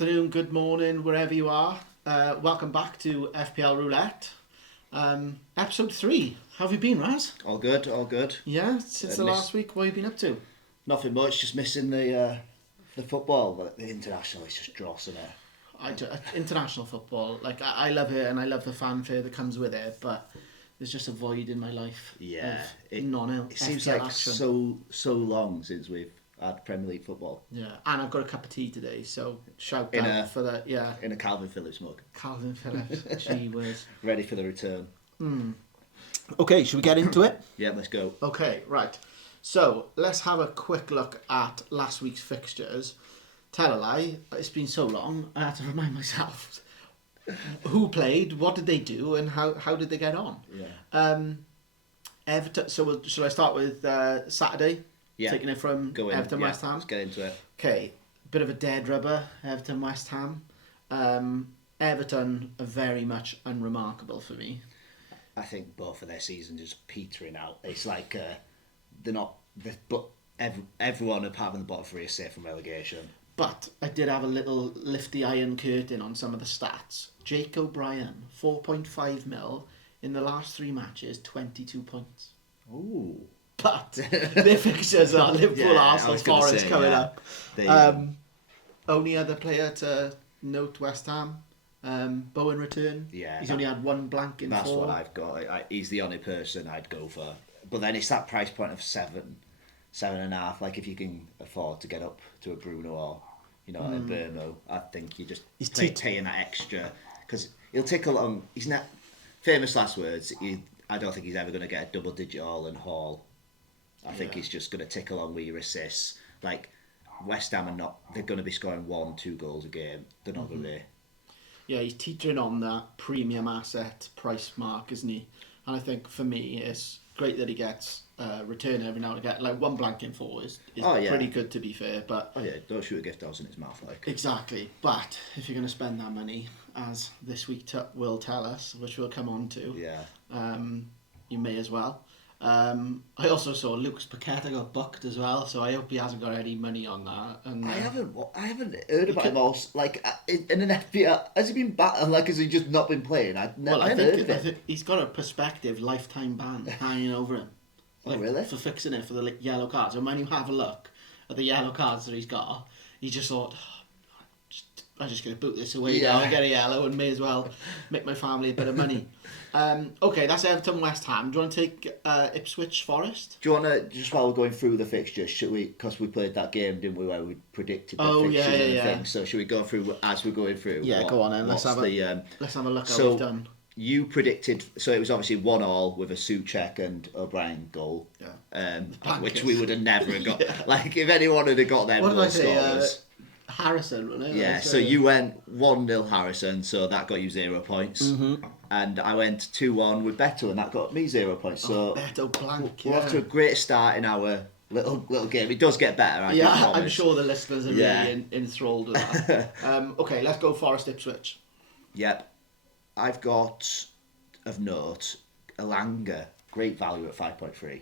afternoon, good morning, wherever you are. Welcome back to FPL Roulette. Episode 3. How have you been, Raz? All good, all good. Yeah, since the last week, what have you been up to? Nothing much, just missing the football, but the international is just drossing it. International football, like I love it and I love the fanfare that comes with it, but there's just a void in my life. Yeah, it seems FPL like action. so long since we've had Premier League football. Yeah, and I've got a cup of tea today, so shout In out a- for that. Yeah, In a Calvin Phillips mug, Calvin Phillips. Gee whiz. ready for the return. Okay, should we get into it? Yeah, let's go. Okay, right. So let's have a quick look at last week's fixtures. Tell a lie, it's been so long, I had to remind myself who played, what did they do, and how did they get on. Yeah. Everton. So shall I start with Saturday? Yeah. Taking it from Go in. Everton Yeah, West Ham. let's get into it. Okay, bit of a dead rubber. Everton West Ham. Everton are very much unremarkable for me. I think both of their seasons just petering out. It's like everyone apart from the bottom three is safe from relegation. But I did have a little lift the iron curtain on some of the stats. Jake O'Brien, 4.5 mil. In the last 3 matches, 22 points. Ooh. But their fixtures are Liverpool, Arsenal, Forest coming up. Only other player to note West Ham, Bowen return. Yeah, He's only had 1 blank in 4. That's what I've got. He's the only person I'd go for. But then it's that price point of 7.5. Like if you can afford to get up to a Bruno or a Burmo, I think you just paying that extra because he'll take along. He's not famous last words. I don't think he's ever going to get a double-digit all in haul. I think he's just going to tick along with your assists. Like West Ham are not. They're going to be scoring 1-2 goals a game. They're not going to be. Yeah, he's teetering on that premium asset price mark, isn't he? And I think for me, it's great that he gets return every now and again. Like 1 blank in 4 is pretty good, to be fair. But don't shoot a gift horse in his mouth, like. Exactly. But if you're going to spend that money, as this week will tell us, which we'll come on to, you may as well. I also saw Lucas Paqueta got booked as well, so I hope he hasn't got any money on that. And I haven't heard about him all. Like in an FPL, has he been back? Like has he just not been playing? I think he's got a prospective lifetime ban hanging over him. Like, oh really? For fixing it for the yellow cards. And when you have a look at the yellow cards that he's got, he just thought, I'm just going to boot this away now and get a yellow and may as well make my family a bit of money. Okay, that's Everton West Ham. Do you want to take Ipswich Forest? Do you want to, just while we're going through the fixtures, should we, because we played that game, didn't we, where we predicted the fixtures and things, so should we go through as we're going through? Yeah, go on then. Let's have a look at what we've done. You predicted, so it was obviously 1-1 with a Souček and O'Brien goal, which we would have never have got. Like, if anyone had got them goal scorers. Harrison, wasn't it? Yeah, so you went 1-0 Harrison, so that got you 0 points. Mm-hmm. And I went 2-1 with Beto, and that got me 0 points. So Beto blank, we're off to a great start in our little game. It does get better, I promise. I'm sure the listeners are really enthralled with that. Okay, let's go Forest Ipswich. Yep. I've got, of note, Elanga. Great value at 5.3.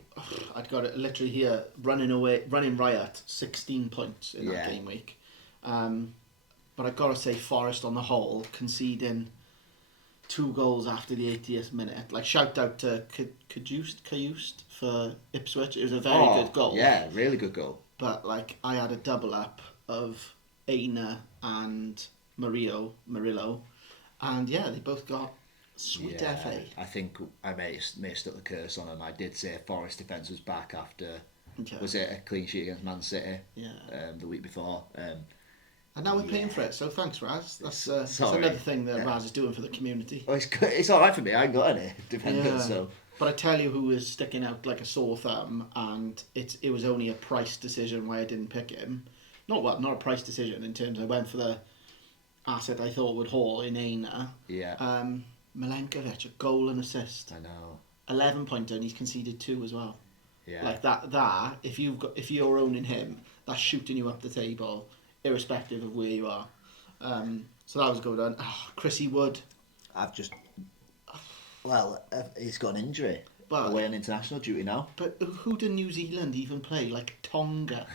I've got it literally here, running riot, 16 points in that game week. But I've got to say Forest on the whole, conceding 2 goals after the 80th minute. Like, shout out to Kajust for Ipswich. It was a very good goal. Yeah, really good goal. But, like, I had a double up of Aina and Murillo. And, they both got sweet FA. I think I may have stuck the curse on them. I did say Forest defence was back after, was it a clean sheet against Man City? Yeah. The week before. And now we're paying for it, so thanks, Raz. That's another thing that Raz is doing for the community. Well, it's all right for me. I ain't got any dependents, so. But I tell you who is sticking out like a sore thumb, and it was only a price decision why I didn't pick him. Not a price decision in terms of I went for the asset I thought would haul in Aina. Yeah. Milenkovic, a goal and assist. I know. 11 pointer, and he's conceded 2 as well. Yeah. Like that. If you're owning him, that's shooting you up the table, irrespective of where you are. So that was good on. Chrissy Wood. He's got an injury. But away on international duty now. But who did New Zealand even play? Like Tonga,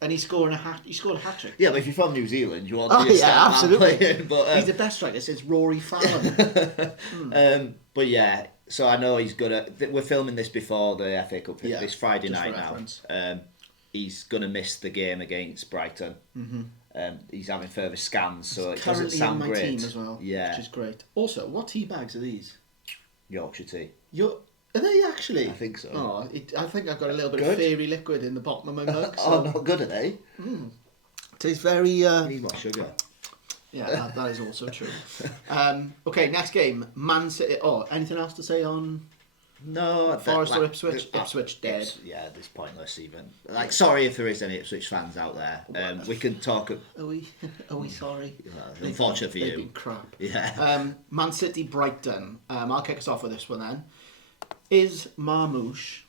and he scored a hat trick. Yeah, but if you're from New Zealand, you want Oh to yeah, absolutely. Playing, but, he's the best striker since Rory Fallon. But yeah, so I know he's gonna. We're filming this before the FA Cup. Yeah, this Friday just night now. He's gonna miss the game against Brighton. He's having further scans, so it doesn't sound currently in my great. team as well, Yeah, which is great. Also, what tea bags are these? Yorkshire tea. Are they actually? I think so. Oh, I think I've got a little bit of fairy liquid in the bottom of my mug. So. Oh, not good, are they? Tastes very. Need more sugar. Yeah, that is also true. Okay, next game, Man City. Oh, anything else to say on? No, Forest or Ipswich? Ipswich dead. Yeah, it's pointless even. Sorry if there is any Ipswich fans out there. We can talk. Are we sorry? Unfortunate for you. They've been crap. Yeah. Man City Brighton. I'll kick us off with this one then. Is Marmoush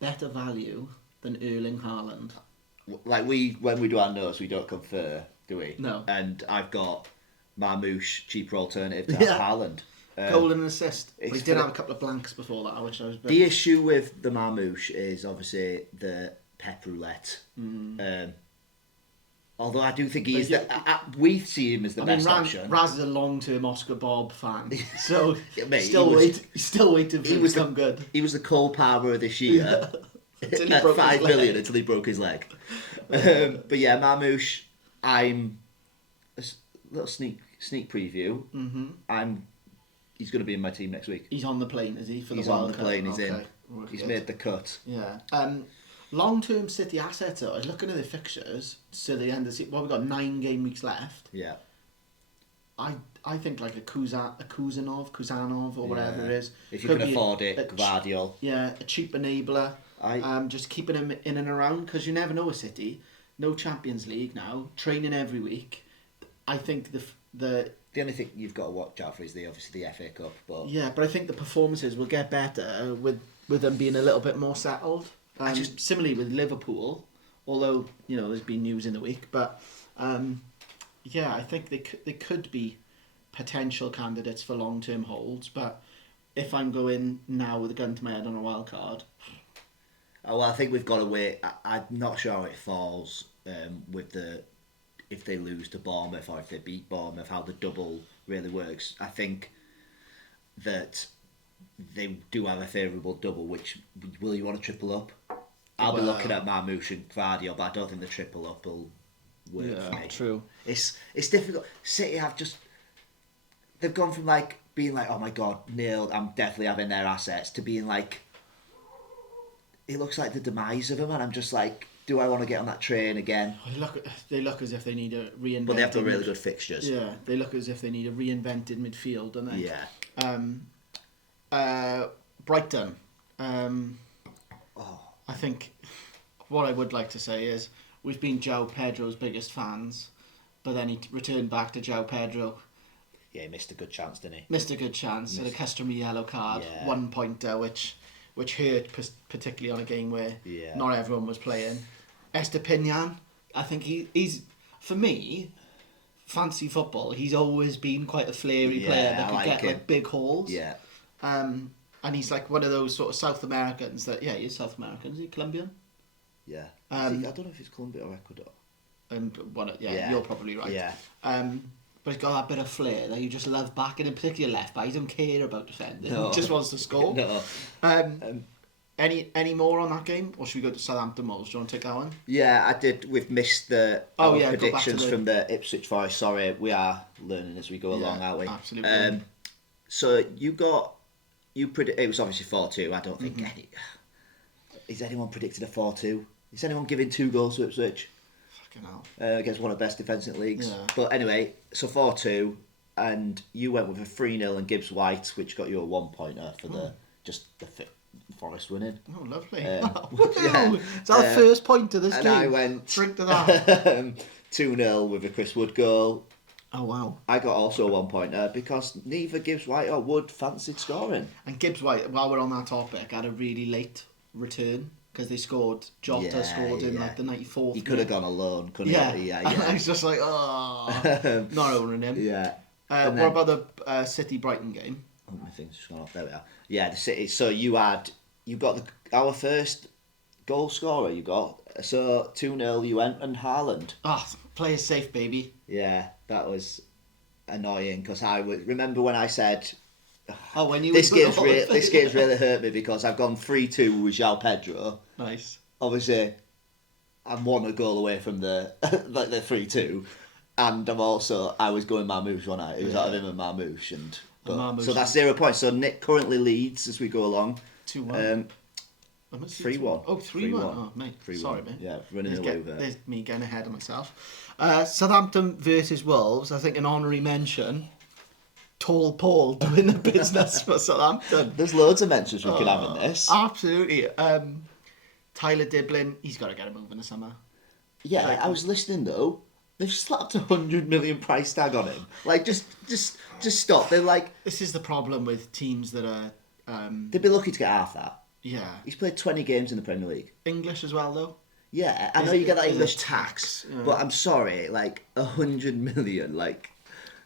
better value than Erling Haaland? When we do our notes, we don't confer, do we? No. And I've got Marmoush, cheaper alternative to Haaland. Goal and assist. But he did have a couple of blanks before that, which I was. The issue with the Marmoush is obviously the pep roulette. Although I do think we see him as the best option. Raz is a long-term Oscar Bob fan, so mate, still waiting for him to become good. He was the Cole Palmer of this year at 5 million until he broke his leg. But yeah, Marmoush, I'm a little sneak preview. He's going to be in my team next week. He's on the plane, is he? For the Wildcard? He's on the plane. He's in. Okay. He's made the cut. Yeah. Long-term City assets, though, I was looking at the fixtures to the end of the season. Well, we've got 9 game weeks left. Yeah. I think like a Kuzanov, or whatever it is. If you can afford it, Gvardiol. Yeah, a cheap enabler. Just keeping him in and around, because you never know with City. No Champions League now. Training every week. I think the only thing you've got to watch out for is obviously the FA Cup. But yeah, but I think the performances will get better with them being a little bit more settled. Similarly with Liverpool, although there's been news in the week, but yeah, I think they could be potential candidates for long-term holds. But if I'm going now with a gun to my head on a wild card, well, I think we've got to wait. I'm not sure how it falls if they lose to Bournemouth or if they beat Bournemouth, how the double really works. I think that they do have a favourable double, which will you want to triple up? I'll be looking at Marmoush and Gvardiol, but I don't think the triple up will work for me. True. It's difficult. City they've gone from being like, oh my god, nailed, I'm definitely having their assets, to being like, it looks like the demise of them, and I'm just like, do I want to get on that train again? They look as if they need a reinvented. But they have got really good fixtures. Yeah, they look as if they need a reinvented midfield, don't they? Yeah. Brighton. I think what I would like to say is we've been João Pedro's biggest fans, but then he returned back to João Pedro. Yeah, he missed a good chance, didn't he? Missed a good chance. Had a customer yellow card, 1 pointer, which hurt particularly on a game where not everyone was playing. Estepinian, I think he's for me, fancy football. He's always been quite a flary player that could get him. Big hauls. Yeah. And he's like one of those sort of South Americans that he's South American. Is he Colombian? Yeah. I don't know if it's Colombia or Ecuador. You're probably right. Yeah. But he's got that bit of flair that you just love backing, in particular left back. He doesn't care about defending. No. He just wants to score. No. Any more on that game, or should we go to Southampton Wolves? Do you want to take that one? Yeah, I did. We've missed predictions from the Ipswich Forest. Sorry, we are learning as we go along, aren't we? Absolutely. So you predict it was obviously 4-2. I don't think is anyone predicted a 4-2? Is anyone giving 2 goals to Ipswich? Fucking hell. Against one of the best defence in leagues. Yeah. But anyway, so 4-2, and you went with a 3-0 and Gibbs White, which got you a 1 pointer for the Forest winning. Oh, lovely. Yeah. Is that the first point of this and game? I went drink to that. 2-0 with a Chris Wood goal. Oh, wow. I got also a 1 pointer because neither Gibbs White or Wood fancied scoring. And Gibbs White, while we're on that topic, had a really late return because they scored. Jota scored in the 94th. He could have gone alone, couldn't he? Yeah. And I was just like, not owning him. Yeah. What about the City Brighton game? Oh, my thing's just gone off. There we are. Yeah, the City. So you got our first goal scorer. You got so 2-0. You went and Haaland. Oh, play it safe, baby. Yeah, that was annoying because I would remember when I said, "Oh, when you this game's really hurt me because I've gone 3-2 with João Pedro." Nice. Obviously, I'm 1 goal away from the like the 3-2, and I was going Marmouche, wasn't I? It was out of him and Marmouche, so that's 0 points. So Nick currently leads as we go along. 2-1. 3-1. Oh, 3-1. Oh, mate. 3-1. Sorry, mate. Yeah, running away with it. There's me getting ahead of myself. Southampton versus Wolves. I think an honorary mention. Tall Paul doing the business for Southampton. There's loads of mentions we could have in this. Absolutely. Tyler Diblin, he's got to get a move in the summer. Yeah, I was listening though. They've slapped 100 million price tag on him. Like, just stop. They're like, this is the problem with teams that are. They'd be lucky to get half that. Yeah. He's played 20 games in the Premier League. English as well, though. Yeah, I know you get that English tax, but I'm sorry, like 100 million, like.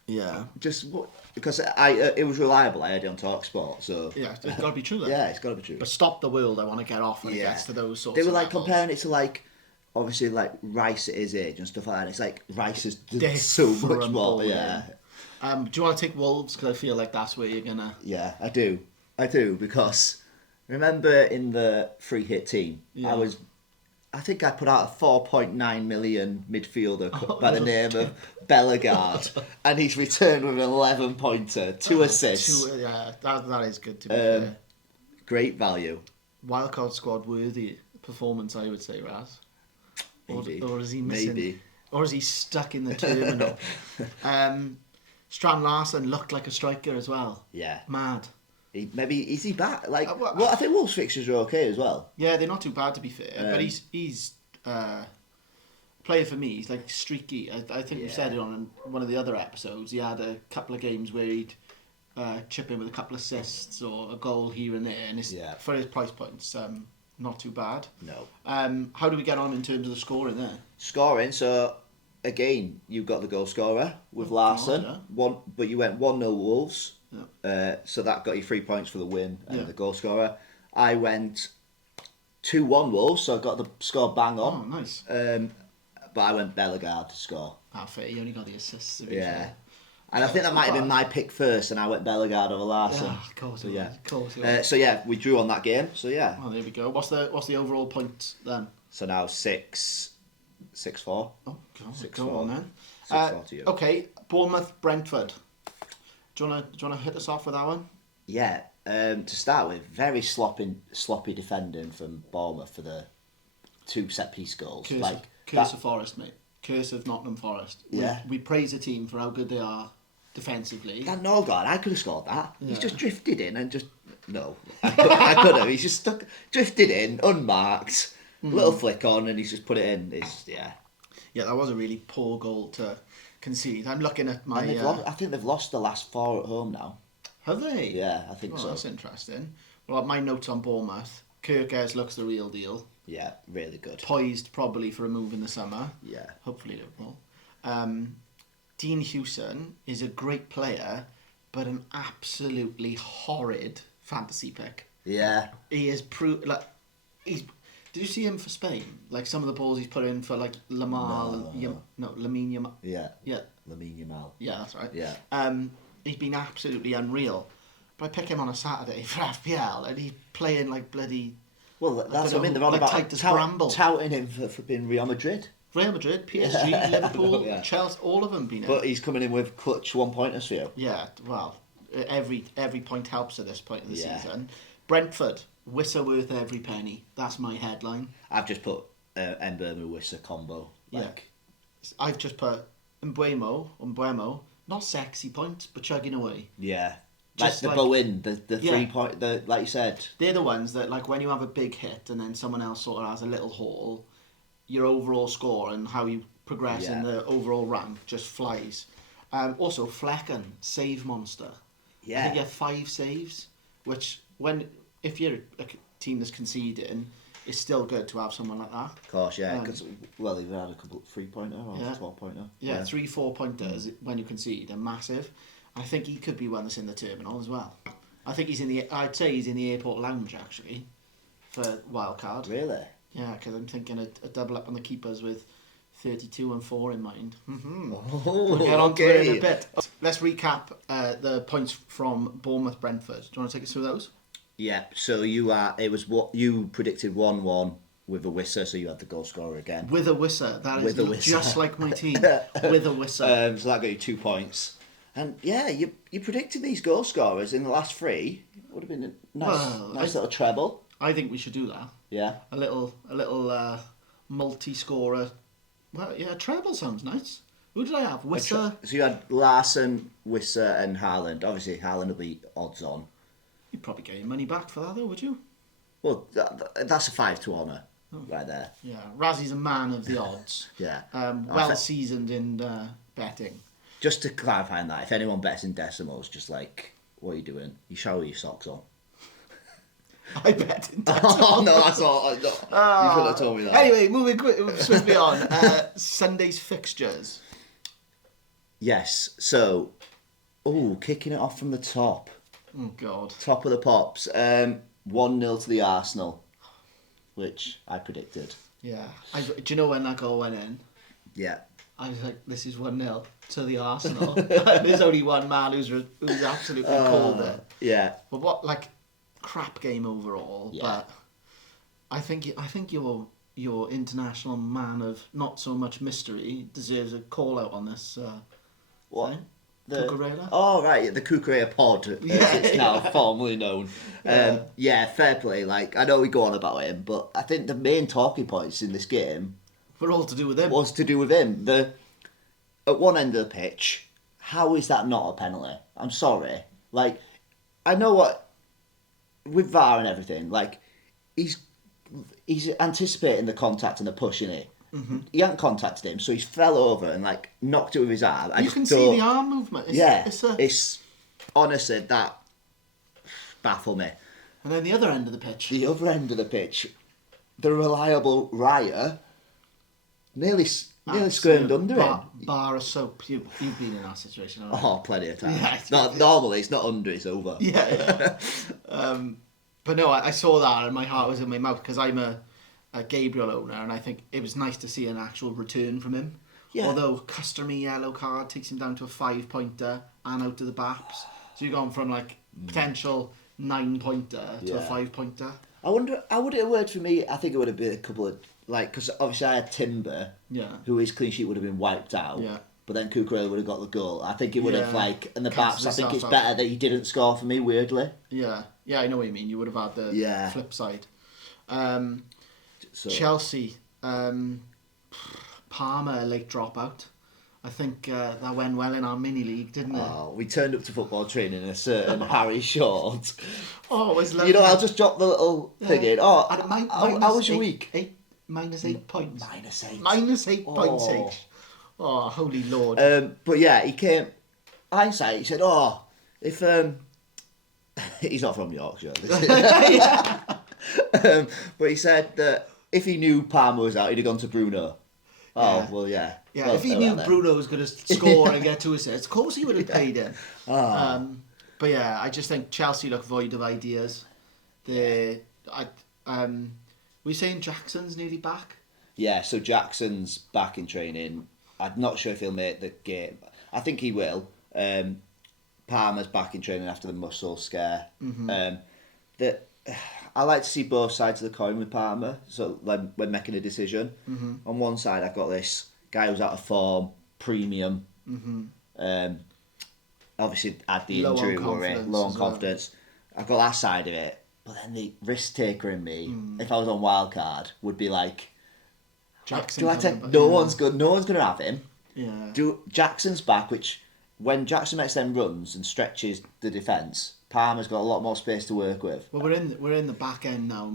Yeah. Just what? Because it was reliable. I heard it on TalkSport, so. Yeah, it's got to be true. Then. Yeah, it's got to be true. But stop the world. I want to get off when it gets to those sorts. They were of like levels. comparing it to like. Obviously, like Rice at his age and stuff like that. And it's like Rice has done so much more. Yeah. Do you want to take Wolves? Because I feel like that's where you're gonna. Yeah, I do because remember in the free hit team, I think I put out a 4.9 million midfielder by the name of Bellegarde, and he's returned with an 11-pointer, 2 assists. That is good to be fair. Great value. Wildcard squad worthy performance, I would say, Raz. Or is he missing? Maybe. Or is he stuck in the terminal? Strand Larsen looked like a striker as well. Yeah. Mad. Is he back? Like, I think Wolves fixtures are okay as well. Yeah, they're not too bad to be fair. But he's player for me. He's like streaky. I think we said it on one of the other episodes. He had a couple of games where he'd chip in with a couple of assists or a goal here and there, and for his price points, not too bad. No. How do we get on in terms of the scoring there? Scoring, so again, you got the goal scorer with Larsen. But you went 1-0 Wolves. Yeah. So that got you 3 points for the win and the goal scorer. I went 2-1 Wolves, so I got the score bang on. Oh, nice. But I went Bellegarde to score. Fair. You only got the assists. Yeah. And I think that might have been my pick first, and I went Bellegarde over Larsen. Yeah, of course. So yeah, we drew on that game. So yeah. Oh, there we go. What's the overall point then? So now 6-4. Oh, go on then. 6-4 to you. Okay, Bournemouth Brentford. Do you wanna hit us off with that one? Yeah. To start with, very sloppy defending from Bournemouth for the 2 set piece goals. Curse of Forest, mate. Curse of Nottingham Forest. We praise a team for how good they are defensively. That Norgard, I could have scored that. Yeah. He's just drifted in and just I could have. He's just drifted in, unmarked, little flick on, and he's just put it in. Yeah, that was a really poor goal to concede. I'm looking at my. I think they've lost the last 4 at home now. Have they? Yeah, I think so. That's interesting. Well, my notes on Bournemouth. Kirkes looks the real deal. Yeah, really good. Poised probably for a move in the summer. Yeah. Hopefully Liverpool. Dean Hewson is a great player, but an absolutely horrid fantasy pick. Yeah. He is did you see him for Spain? Like some of the balls he's put in for like Lamine Yamal. Yeah. Yeah. Lamine Yamal. Yeah, that's right. Yeah. He's been absolutely unreal. But I pick him on a Saturday for FPL and he's playing like bloody. Well, that's what I mean. They're on about touting him for being Real Madrid. Real Madrid, PSG, Liverpool, Chelsea, all of them been in. But he's coming in with clutch 1-pointers for you. Yeah, well, every point helps at this point of the season. Brentford, Wissa worth every penny. That's my headline. I've just put Mbeumo Wissa combo. I've just put Mbeumo, not sexy points, but chugging away. Yeah. Just like the Bowen, the 3 point, like you said. They're the ones that, like, when you have a big hit and then someone else sort of has a little haul, your overall score and how you progress in the overall rank just flies. Also, Flecken, save monster. Yeah. I think you have 5 saves, which, if you're a team that's conceding, it's still good to have someone like that. Of course, yeah, because, they've had a couple 3-pointer or 12-pointer. Yeah, 3-4 pointers when you concede are massive. I think he could be one that's in the terminal as well. I think I'd say he's in the airport lounge actually, for Wildcard. Really? Yeah, because I'm thinking a double up on the keepers with 32 and 4 in mind. Mm-hmm. Oh, we'll get on to it in a bit. Let's recap the points from Bournemouth-Brentford. Do you want to take us through those? Yeah, so you predicted 1-1 with a whistle, so you had the goal scorer again. With a whistle. That is just like my team. With a whistle. So that got you 2 points. And yeah, you predicted these goal scorers in the last 3. It would have been a nice little treble. I think we should do that. Yeah. A little multi-scorer. Well, yeah, treble sounds nice. Who did I have? Wissa. So you had Larson, Wissa and Haaland. Obviously, Haaland will be odds on. You'd probably get your money back for that though, would you? Well, that's a 5 to honour right there. Yeah, Razzie's a man of the odds. Yeah. Well seasoned in betting. Just to clarify on that, if anyone bets in decimals, just like, what are you doing? You shower your socks on. I bet in decimals. Oh, no, that's not. You could have told me that. Anyway, moving swiftly on. Sunday's fixtures. Yes, so, kicking it off from the top. Oh, God. Top of the pops. 1-0 to the Arsenal, which I predicted. Yeah. Do you know when that goal went in? Yeah. I was like, this is 1-0 to the Arsenal. There's only one man who's absolutely called it. Yeah. But what, like, crap game overall. Yeah. But I think your international man of not so much mystery deserves a call out on this. What? Thing. Cucurella? Oh, right, the Cucurella pod, as it's now formally known. Fair play. Like, I know we go on about him, but I think the main talking points in this game were all to do with him. Was to do with him. At one end of the pitch, how is that not a penalty? I'm sorry. Like, I know what, with VAR and everything, like, he's anticipating the contact and the push, isn't he? Mm-hmm. He hadn't contacted him, so he fell over and like knocked it with his arm. You can see the arm movement. It's honestly, that baffled me. And then the other end of the pitch. The reliable Raya nearly squirmed under him. Bar of soap. You've been in that situation. Plenty of times. Yeah, normally it's not under, it's over. Yeah. But no, I saw that and my heart was in my mouth because I'm a Gabriel owner, and I think it was nice to see an actual return from him. Yeah. Although customary yellow card takes him down to a 5-pointer and out of the Baps, so you've gone from like potential 9-pointer to a 5-pointer. I wonder how would it have worked for me. I think it would have been a couple of because obviously I had Timber, who his clean sheet would have been wiped out. Yeah. But then Cucurella would have got the goal. I think it would have and the Baps. I think it's better that he didn't score for me. Weirdly. Yeah. Yeah, I know what you mean. You would have had the flip side. Chelsea, Palmer late dropout. I think that went well in our mini league, didn't it? Oh, we turned up to football training in a certain Harry short. Oh, it was lovely. I'll just drop the little thing in. Oh, how was your week? -8 points. -8. -8.6. Oh, holy Lord. But yeah, he came. Hindsight, he said, if he's not from Yorkshire. But he said that if he knew Palmer was out, he'd have gone to Bruno. Oh, well, yeah. Yeah, well, if he knew Bruno was going to score and get 2 assists, of course he would have paid him. But yeah, I just think Chelsea look void of ideas. We're saying Jackson's nearly back? Yeah, so Jackson's back in training. I'm not sure if he'll make the game. I think he will. Palmer's back in training after the muscle scare. Mm-hmm. I like to see both sides of the coin with Palmer. So when making a decision, on one side I've got this guy who's out of form, premium. Mm-hmm. Obviously had the injury worry, low on confidence. I've got that side of it, but then the risk taker in me, if I was on Wildcard, would be like, Jackson. Do I take? No one's good. No one's gonna have him. Yeah. Jackson's back, which when Jackson makes them runs and stretches the defence, Palmer's got a lot more space to work with. Well, we're in the back end now,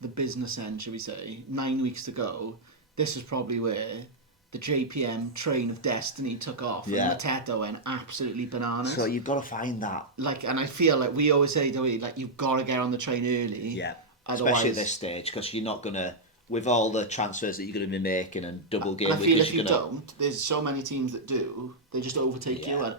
the business end, shall we say? 9 weeks to go. This is probably where the JPM train of destiny took off, and Mateta went absolutely bananas. So you've got to find that. And I feel like we always say, don't we? Like, you've got to get on the train early. Yeah. Otherwise, especially at this stage, because you're not gonna. with all the transfers that you're going to be making and double game. And I feel weeks, if you don't, there's so many teams that do, they just overtake you, and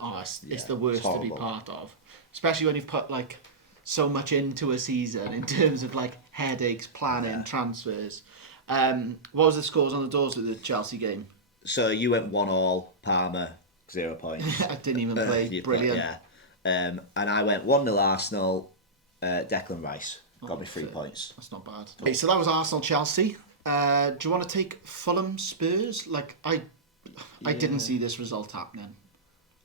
it's the worst to be part of. Especially when you've put like so much into a season in terms of like headaches, planning, transfers. What was the scores on the doors of the Chelsea game? So you went 1-1, Parma 0 points. I didn't even play. Brilliant. And I went 1-0 Arsenal. Declan Rice got me 3 points. That's not bad. Okay, so that was Arsenal Chelsea. Do you want to take Fulham Spurs? Like I didn't see this result happening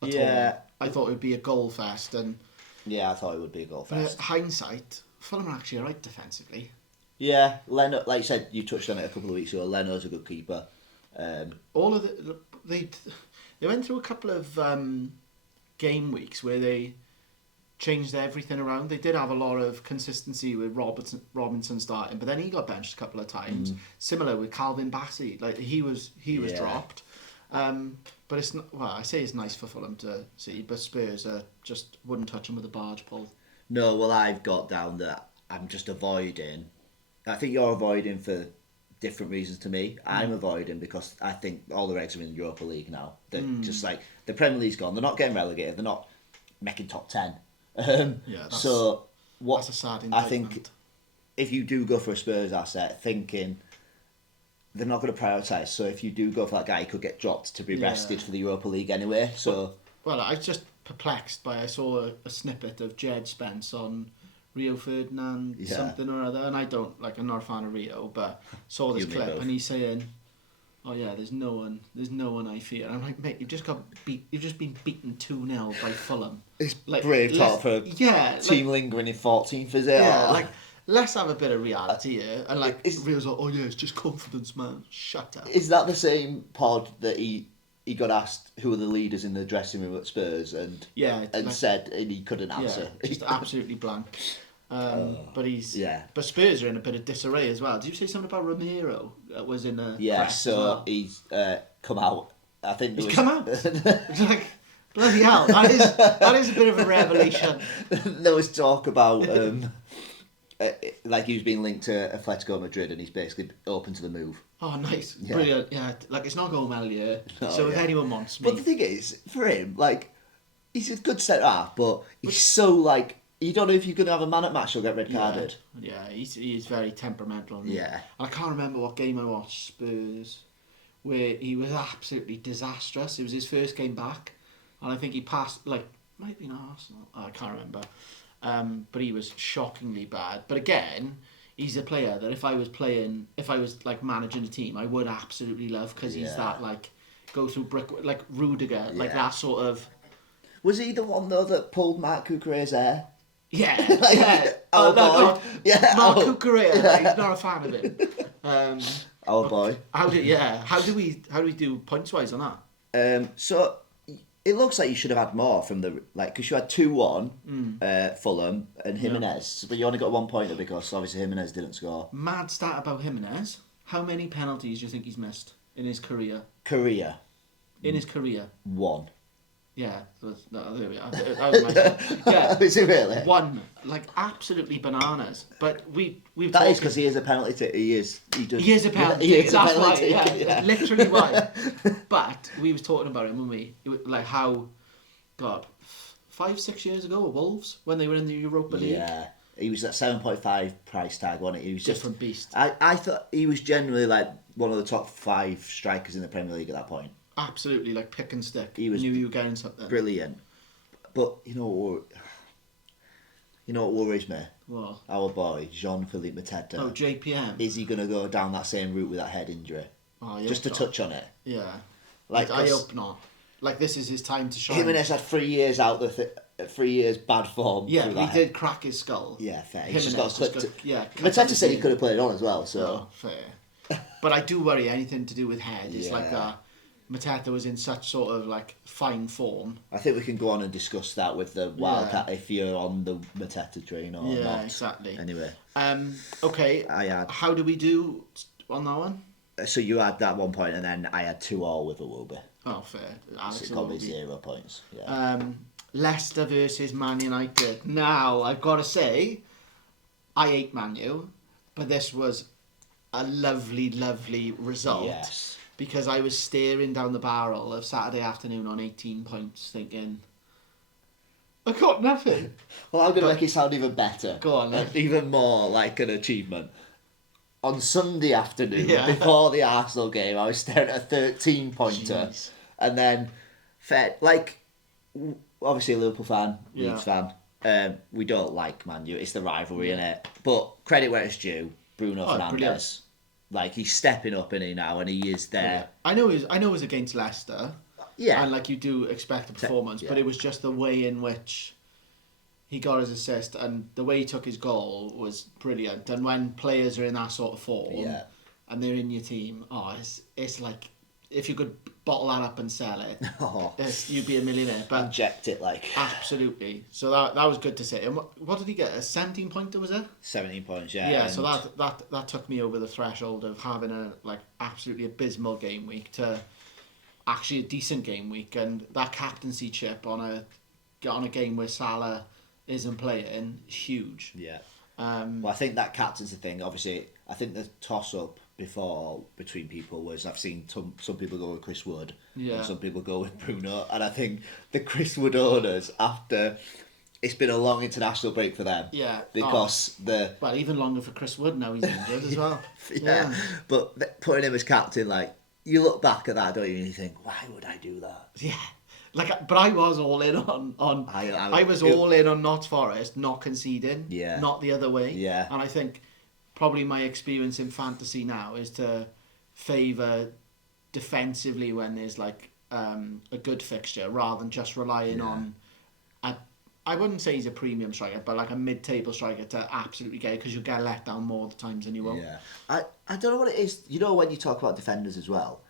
at all. I thought it would be a goal fest, and I thought it would be a goal fest. But hindsight, Fulham are actually alright defensively. Yeah, Leno, like you said, you touched on it a couple of weeks ago. Leno's a good keeper. All of they went through a couple of game weeks where they changed everything around. They did have a lot of consistency with Robinson starting, but then he got benched a couple of times. Similar with Calvin Bassey, like he was dropped. But it's not. Well, I say it's nice for Fulham to see, but Spurs just wouldn't touch them with a barge pole. No, well, I've got down that I'm just avoiding. I think you're avoiding for different reasons to me. I'm avoiding because I think all the eggs are in the Europa League now. They're just like the Premier League's gone. They're not getting relegated. They're not making top 10. That's a sad indictment. I think if you do go for a Spurs asset, thinking they're not going to prioritise. So if you do go for that guy, he could get dropped to be rested for the Europa League anyway. So well, I was just perplexed by I saw a snippet of Jed Spence on Rio Ferdinand something or other, and I'm not a fan of Rio, but saw this clip and he's saying, "Oh yeah, there's no one I fear." And I'm like, mate, you've just been beaten 2-0 by Fulham. It's like, brave talk for a team lingering in 14th, is it? Yeah, like let's have a bit of reality here. And like Rio's like, "Oh yeah, it's just confidence, man. Shut up." Is that the same pod that he got asked who are the leaders in the dressing room at Spurs and said he couldn't answer? Yeah, just absolutely blank. But Spurs are in a bit of disarray as well. Did you say something about Romero that was in a press so as well? He's come out. I think he's come out. It's like bloody hell. That is a bit of a revelation. There was talk about like he was being linked to Atletico Madrid and he's basically open to the move. Oh, nice, brilliant. Yeah, like it's not going well here. So if anyone wants me, but the thing is, for him, like he's a good centre half, but he's so like. You don't know if you're going to have a man at match or get red carded. Yeah, he's very temperamental. Yeah. And I can't remember what game I watched, Spurs, where he was absolutely disastrous. It was his first game back. And I think he passed, might have been Arsenal. I can't remember. But he was shockingly bad. But again, he's a player that if I was managing a team, I would absolutely love because he's that, go through brick, like Rudiger, like that sort of... Was he the one, though, that pulled Mark Cucurella's hair? Yeah, boy. Mark Cucurella, he's not a fan of him. Boy. How do we do points wise on that? So it looks like you should have had more from the because you had 2-1 Fulham and Jimenez, but you only got 1 pointer because obviously Jimenez didn't score. Mad stat about Jimenez. How many penalties do you think he's missed in his career? In his career. 1. Yeah, there we are. That was my yeah. Is it really? 1, absolutely bananas. But we've that is because he is a penalty taker. He is a penalty taker. That's why. Yeah, literally why. But we was talking about him, weren't we? How, God, 5-6 years ago at Wolves when they were in the Europa League. Yeah, he was at 7.5 price tag, wasn't he? He was different beast. I thought he was generally one of the top 5 strikers in the Premier League at that point. Absolutely, pick and stick. He was knew you were getting something. Brilliant. But you know what worries me? What? Our boy, Jean-Philippe Mateta. Oh, JPM. Is he going to go down that same route with that head injury? Just to touch on it. Yeah. I hope not. This is his time to shine. Jimenez had 3 years out 3 years bad form. Yeah, he did crack his skull. Yeah, fair. He's just got Mateta said he could have played on as well, so... Oh, fair. But I do worry anything to do with head. It's Mateta was in such sort of fine form. I think we can go on and discuss that with the Wildcard if you're on the Mateta train or not. Yeah, exactly. Anyway. Okay. How do we do on that one? So you had that 1 point and then I had 2-2 with Iwobi. Oh, fair. So it got me 0 points. Yeah. Leicester versus Man United. Now, I've got to say, I hate Man U, but this was a lovely, lovely result. Yes. Because I was staring down the barrel of Saturday afternoon on 18 points thinking, I got nothing. Well, I'm going to make it sound even better. Go on, then. Even more like an achievement. On Sunday afternoon, before the Arsenal game, I was staring at a 13-pointer. Jeez. And then, obviously a Liverpool fan, Leeds fan. We don't like Man U. It's the rivalry, innit? But credit where it's due. Bruno Fernandes. Brilliant. Like, he's stepping up, in now, and he is there. Yeah. I know it was against Leicester. Yeah. And like you do expect a performance, but it was just the way in which he got his assist and the way he took his goal was brilliant. And when players are in that sort of form and they're in your team, it's like if you could bottle that up and sell it, you'd be a millionaire. But inject it absolutely. So that was good to see. And what did he get? A 17-pointer was it? 17 points, yeah. Yeah. So that took me over the threshold of having a absolutely abysmal game week to actually a decent game week, and that captaincy chip on a game where Salah isn't playing, huge. Yeah. Well, I think that captaincy thing, obviously, I think the toss-up before between people was I've seen some people go with Chris Wood and some people go with Bruno, and I think the Chris Wood owners, after it's been a long international break for them, because even longer for Chris Wood now he's injured as well. But putting him as captain, like, you look back at that, don't you, and you think, why would I do that? Yeah. But I was all in on I was all in on Notts Forest not conceding, not the other way. Yeah. And I think probably my experience in fantasy now is to favour defensively when there's a good fixture rather than just relying on I wouldn't say he's a premium striker, but like a mid-table striker to absolutely get it, because you'll get let down more the times than you will. Yeah. I don't know what it is. You know, when you talk about defenders as well,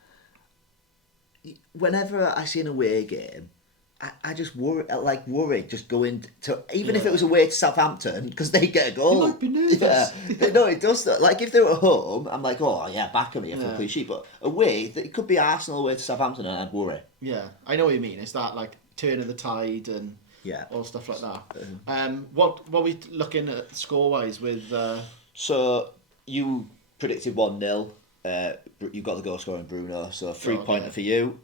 whenever I see an away game, I just worry just going to, even if it was away to Southampton, because they get a goal. You might be nervous. Yeah. No, it does. Like, if they were at home, I'm like, oh yeah, back at me for a clean sheet. But away, it could be Arsenal away to Southampton, and I'd worry. Yeah, I know what you mean. It's that like turn of the tide and all stuff like that. What are we looking at score wise with? So you predicted 1-0. You got the goal scorer in Bruno, so 3-pointer for you.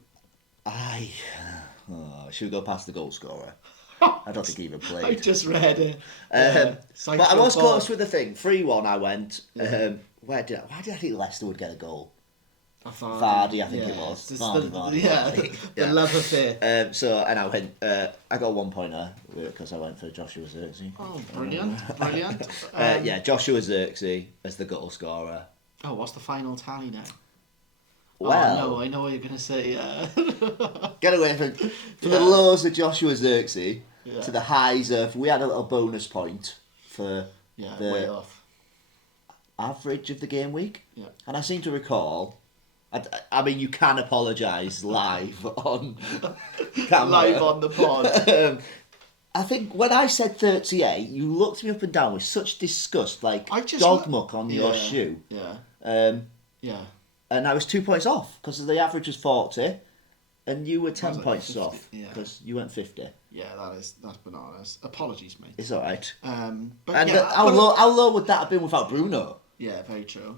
Should we go past the goal scorer? I don't think he even played. I just read it. But I was close with the thing. 3-1 I went. Why did I think Leicester would get a goal? Vardy, I think it was. Vardy. The love affair. And I went. I got 1-pointer because I went for Joshua Zirkzee. Oh, brilliant! Joshua Zirkzee as the goal scorer. Oh, what's the final tally now? Well, no, I know what you're going to say. Get away from the lows of Joshua Zirkzee to the highs of. We had a little bonus point for the way off average of the game week, and I seem to recall. I mean, you can apologise live on camera. Live on the pod. I think when I said 38, you looked me up and down with such disgust, like dog muck on your shoe. Yeah. And I was 2 points off because the average was 40, and you were 10 points 50, off because you went 50. Yeah, that's bananas. Apologies, mate. It's all right. But how low would that have been without Bruno? Yeah, very true.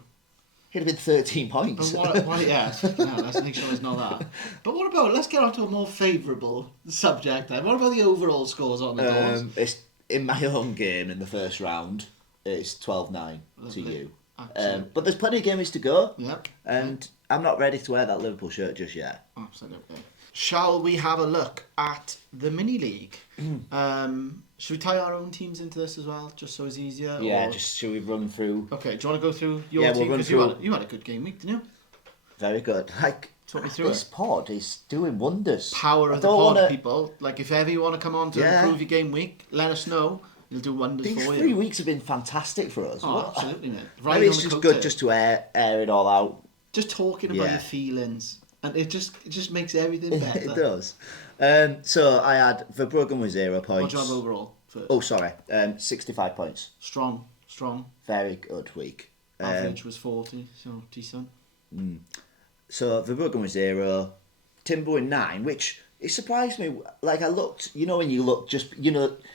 He'd have been 13 points. But let's make sure it's not that. But what about, let's get on to a more favourable subject then. What about the overall scores on the goals? It's in my own game in the first round. It's 12-9 to you. But there's plenty of games to go. Yep. And I'm not ready to wear that Liverpool shirt just yet. Absolutely. Shall we have a look at the mini league? Should we tie our own teams into this as well, just so it's easier? Yeah, should we run through? Okay, do you want to go through your team? We'll run through. You had a good game week, didn't you? Very good. Talk me through this pod is doing wonders. Power of the pod, people. Like, if ever you want to come on to improve your game week, let us know. You'll do wonders for you. These 3 weeks have been fantastic for us. Oh, absolutely, mate. Maybe it's just good just to air it all out. Just talking about your feelings. And it just makes everything better. It does. So I had Verbruggen with 0 points. What do you have overall? First? Oh, sorry. 65 points. Strong. Very good week. Average was 40, so decent. So Verbruggen was 0. Timber with 9, which it surprised me. Like, I looked, when you look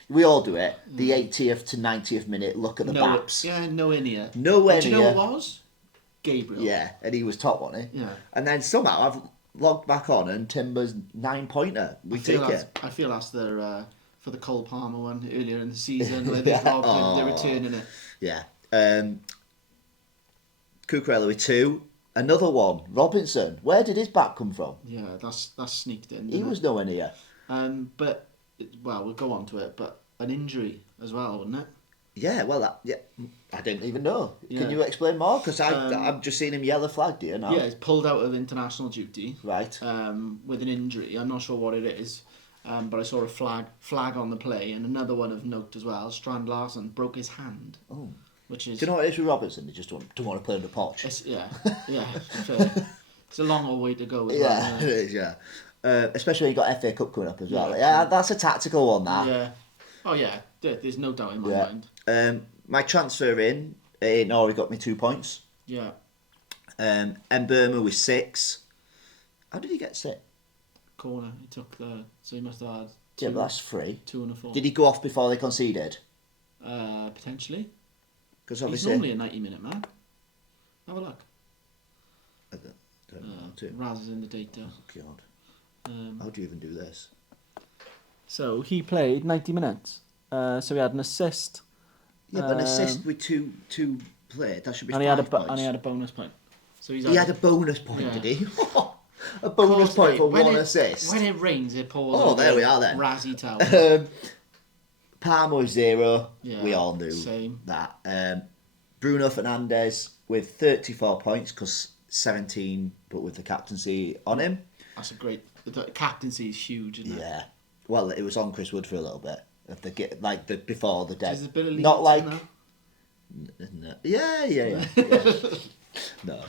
we all do it. The 80th to 90th minute, look at the maps. Yeah, nowhere near. Nowhere near. Do you know what it was? Gabriel. Yeah, and he was top, wasn't he? Yeah. And then somehow I've logged back on and Timber's 9-pointer. We take it. I feel that's their for the Cole Palmer one earlier in the season where they robbed him. They're returning it. Yeah. Cucurella with 2. Another one, Robinson. Where did his back come from? Yeah, that's sneaked in. He was nowhere near. But we'll go on to it. But an injury as well, wasn't it? Yeah, well, I didn't even know. Yeah. Can you explain more? Because I've just seen him yellow flagged here now. Yeah, he's pulled out of international duty. Right. With an injury. I'm not sure what it is. But I saw a flag on the play, and another one of note as well. Strand Larsen broke his hand. Oh. Which is... Do you know what it is with Robinson? He just don't want to play in the potch. Yeah. Fair. It's a long old way to go. As well, it is, yeah. Especially when you've got FA Cup coming up as well. Yeah, Yeah, that's a tactical one, that. Yeah. Oh, yeah. There's no doubt in my mind. My transfer in already got me 2 points. Yeah. Burma with 6. How did he get 6? Corner. He took so he must have had 2. Yeah, but that's 3. 2 and a 4. Did he go off before they conceded? Potentially. Because He's obviously... normally a 90-minute man. Have a look. I don't know. Raz is in the data. Oh, God. How do you even do this? So he played 90 minutes. So he had an assist. Yeah, but an assist with two played, that should be 5 points. And he had a bonus point. So he had a bonus point, yeah. did he? A bonus point for one assist. When it rains, it pours. Oh, there we are then. Razzie Tower. Palmer with 0. Yeah, we all knew same. that. Bruno Fernandes with 34 points because 17, but with the captaincy on him. That's a great. The captaincy is huge, isn't it? Yeah. Well, it was on Chris Wood for a little bit. Before the dead. There's a bit of Not like. No. Yeah. No.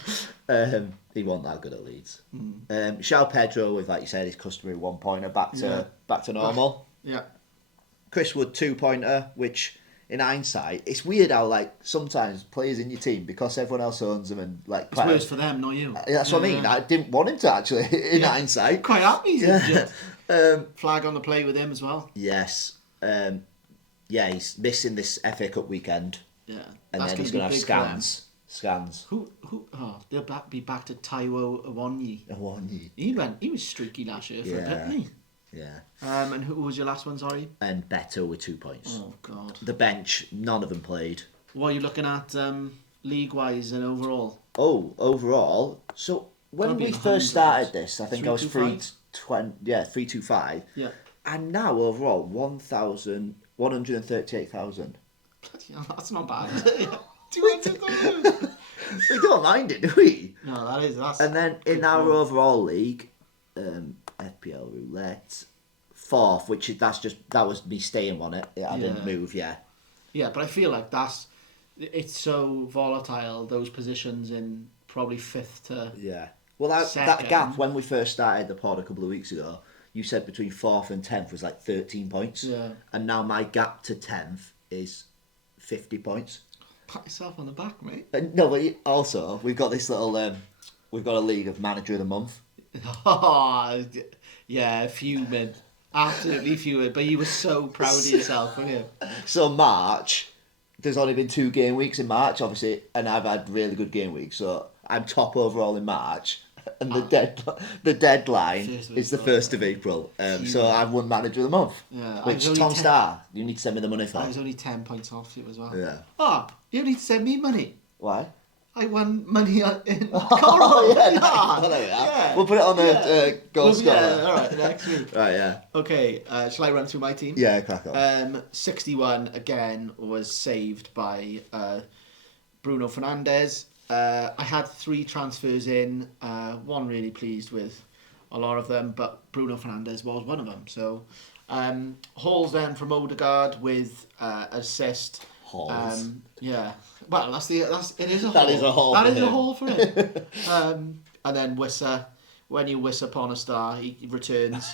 He wasn't that good at Leeds. João Pedro with, like you said, his customary 1-pointer back to normal. Yeah. Chris Wood 2-pointer, which in hindsight, it's weird how like sometimes players in your team, because everyone else owns them and like it's worse for them, not you. That's what I mean. I didn't want him to actually in hindsight. Quite happy. Flag on the play with him as well. Yes. He's missing this FA Cup weekend. Yeah. And then he's going to have scans. Who? They'll be back to Taiwo Awoniyi. He was streaky last year for a bit, didn't he? Yeah. And who was your last one, sorry? And Beto with 2 points. Oh, God. The bench, none of them played. What are you looking at league-wise and overall? Oh, overall? So, when we first started this, I think I was 325. Yeah. And now, overall, 138,000. Bloody hell, that's not bad. 200,000. We don't mind it, do we? No, that's. And then in our overall league, FPL Roulette, 4th, that was me staying on it. I didn't move. Yeah, but I feel like it's so volatile, those positions in probably 5th to well that gap when we first started the pod a couple of weeks ago, you said between 4th and 10th was like 13 points, and now my gap to 10th is 50 poents. Pat yourself on the back, mate. No, but also we've got this little we've got a league of manager of the month. Oh, yeah, fuming. Absolutely fuming. But you were so proud of yourself, weren't you? So March, there's only been 2 game weeks in March, obviously, and I've had really good game weeks, so I'm top overall in March, and the deadline is the 1st of April. So I've won manager of the month. Yeah, which Tom Starr, you need to send me the money for. I was only 10 points off you as well. Yeah. Oh, you need to send me money. Why? I won money in Coral. Oh, yeah. We'll put it on the goal scorer. Yeah, all right, next week. Right, yeah. Okay, shall I run through my team? Yeah, crack on. 61, again, was saved by Bruno Fernandes. I had 3 transfers in. One really pleased with a lot of them, but Bruno Fernandes was one of them. So, Halls then from Odegaard with assist. Halls. Yeah. Well, it is a haul. That is a haul. That is a haul for him. And then Wissa, when you wish upon a star, he returns.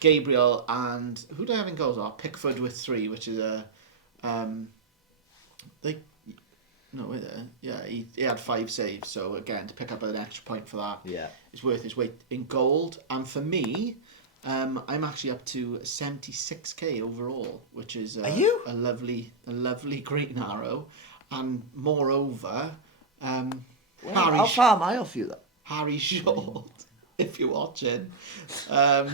Gabriel and who do I have in goals? Pickford with 3, which is a he had 5 saves, so again to pick up an extra point for that, it's worth his weight in gold. And for me, I'm actually up to 76k overall, which is a lovely great narrow. And moreover, Well, Harry how far am I off you, though? Harry Short, if you're watching. -8.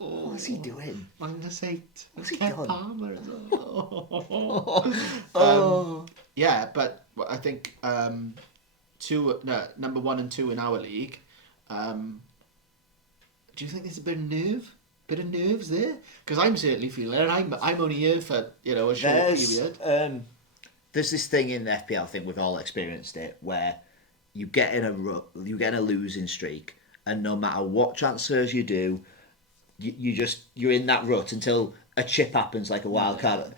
Oh, What's he doing? -8. What's he Kev done? Palmer as well. Oh. Yeah, but I think number 1 and 2 in our league. Do you think there's a bit of nerves there? Because I'm certainly feeling it. I'm only here for a short period. There's this thing in the FPL, I think we've all experienced it, where you get in a losing streak, and no matter what transfers you do, you're in that rut until a chip happens, like a wild card.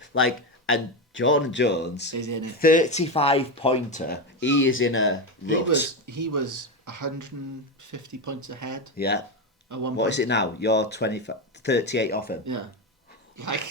And Jordan Jones is in it. 35 pointer. He is in a rut. He was 150 points ahead. Yeah. At one What point. is it now? You're 38 off him. Yeah.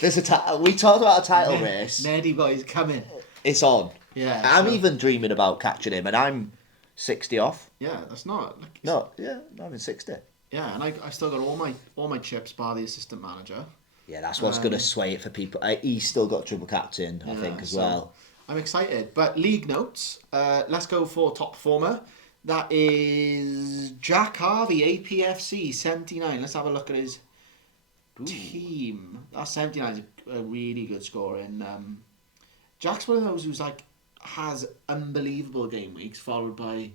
There's we talked about a title race. Neddy boy's coming. It's on. Yeah. I'm even dreaming about catching him, and I'm 60 off. Yeah, that's not. I'm in 60. Yeah, and I still got all my chips bar the assistant manager. Yeah, that's what's going to sway it for people. He's still got triple captain, I think, as well. I'm excited. But league notes, let's go for top performer. That is Jack Harvey, APFC, 79. Let's have a look at his team. That 79 is a really good score. And Jack's one of those who's has unbelievable game weeks, followed by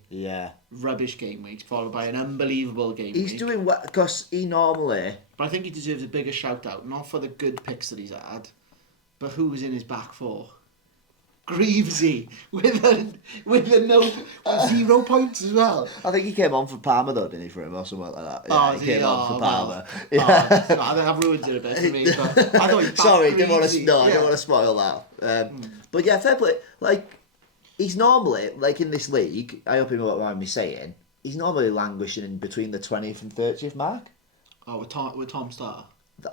rubbish game weeks, followed by an unbelievable game week. He's doing well, because he normally... But I think he deserves a bigger shout-out, not for the good picks that he's had, but who was in his back four. Greavesy, with a no 0 points as well. I think he came on for Palmer, though, didn't he, for him, or something like that? Yeah, he came on for Palmer. I've ruined it a bit for me, but I thought he Sorry, I don't want to spoil that. But yeah, fair play. He's normally, in this league, I hope he won't mind me saying, he's normally languishing in between the 20th and 30th mark. Oh, with Tom Starr?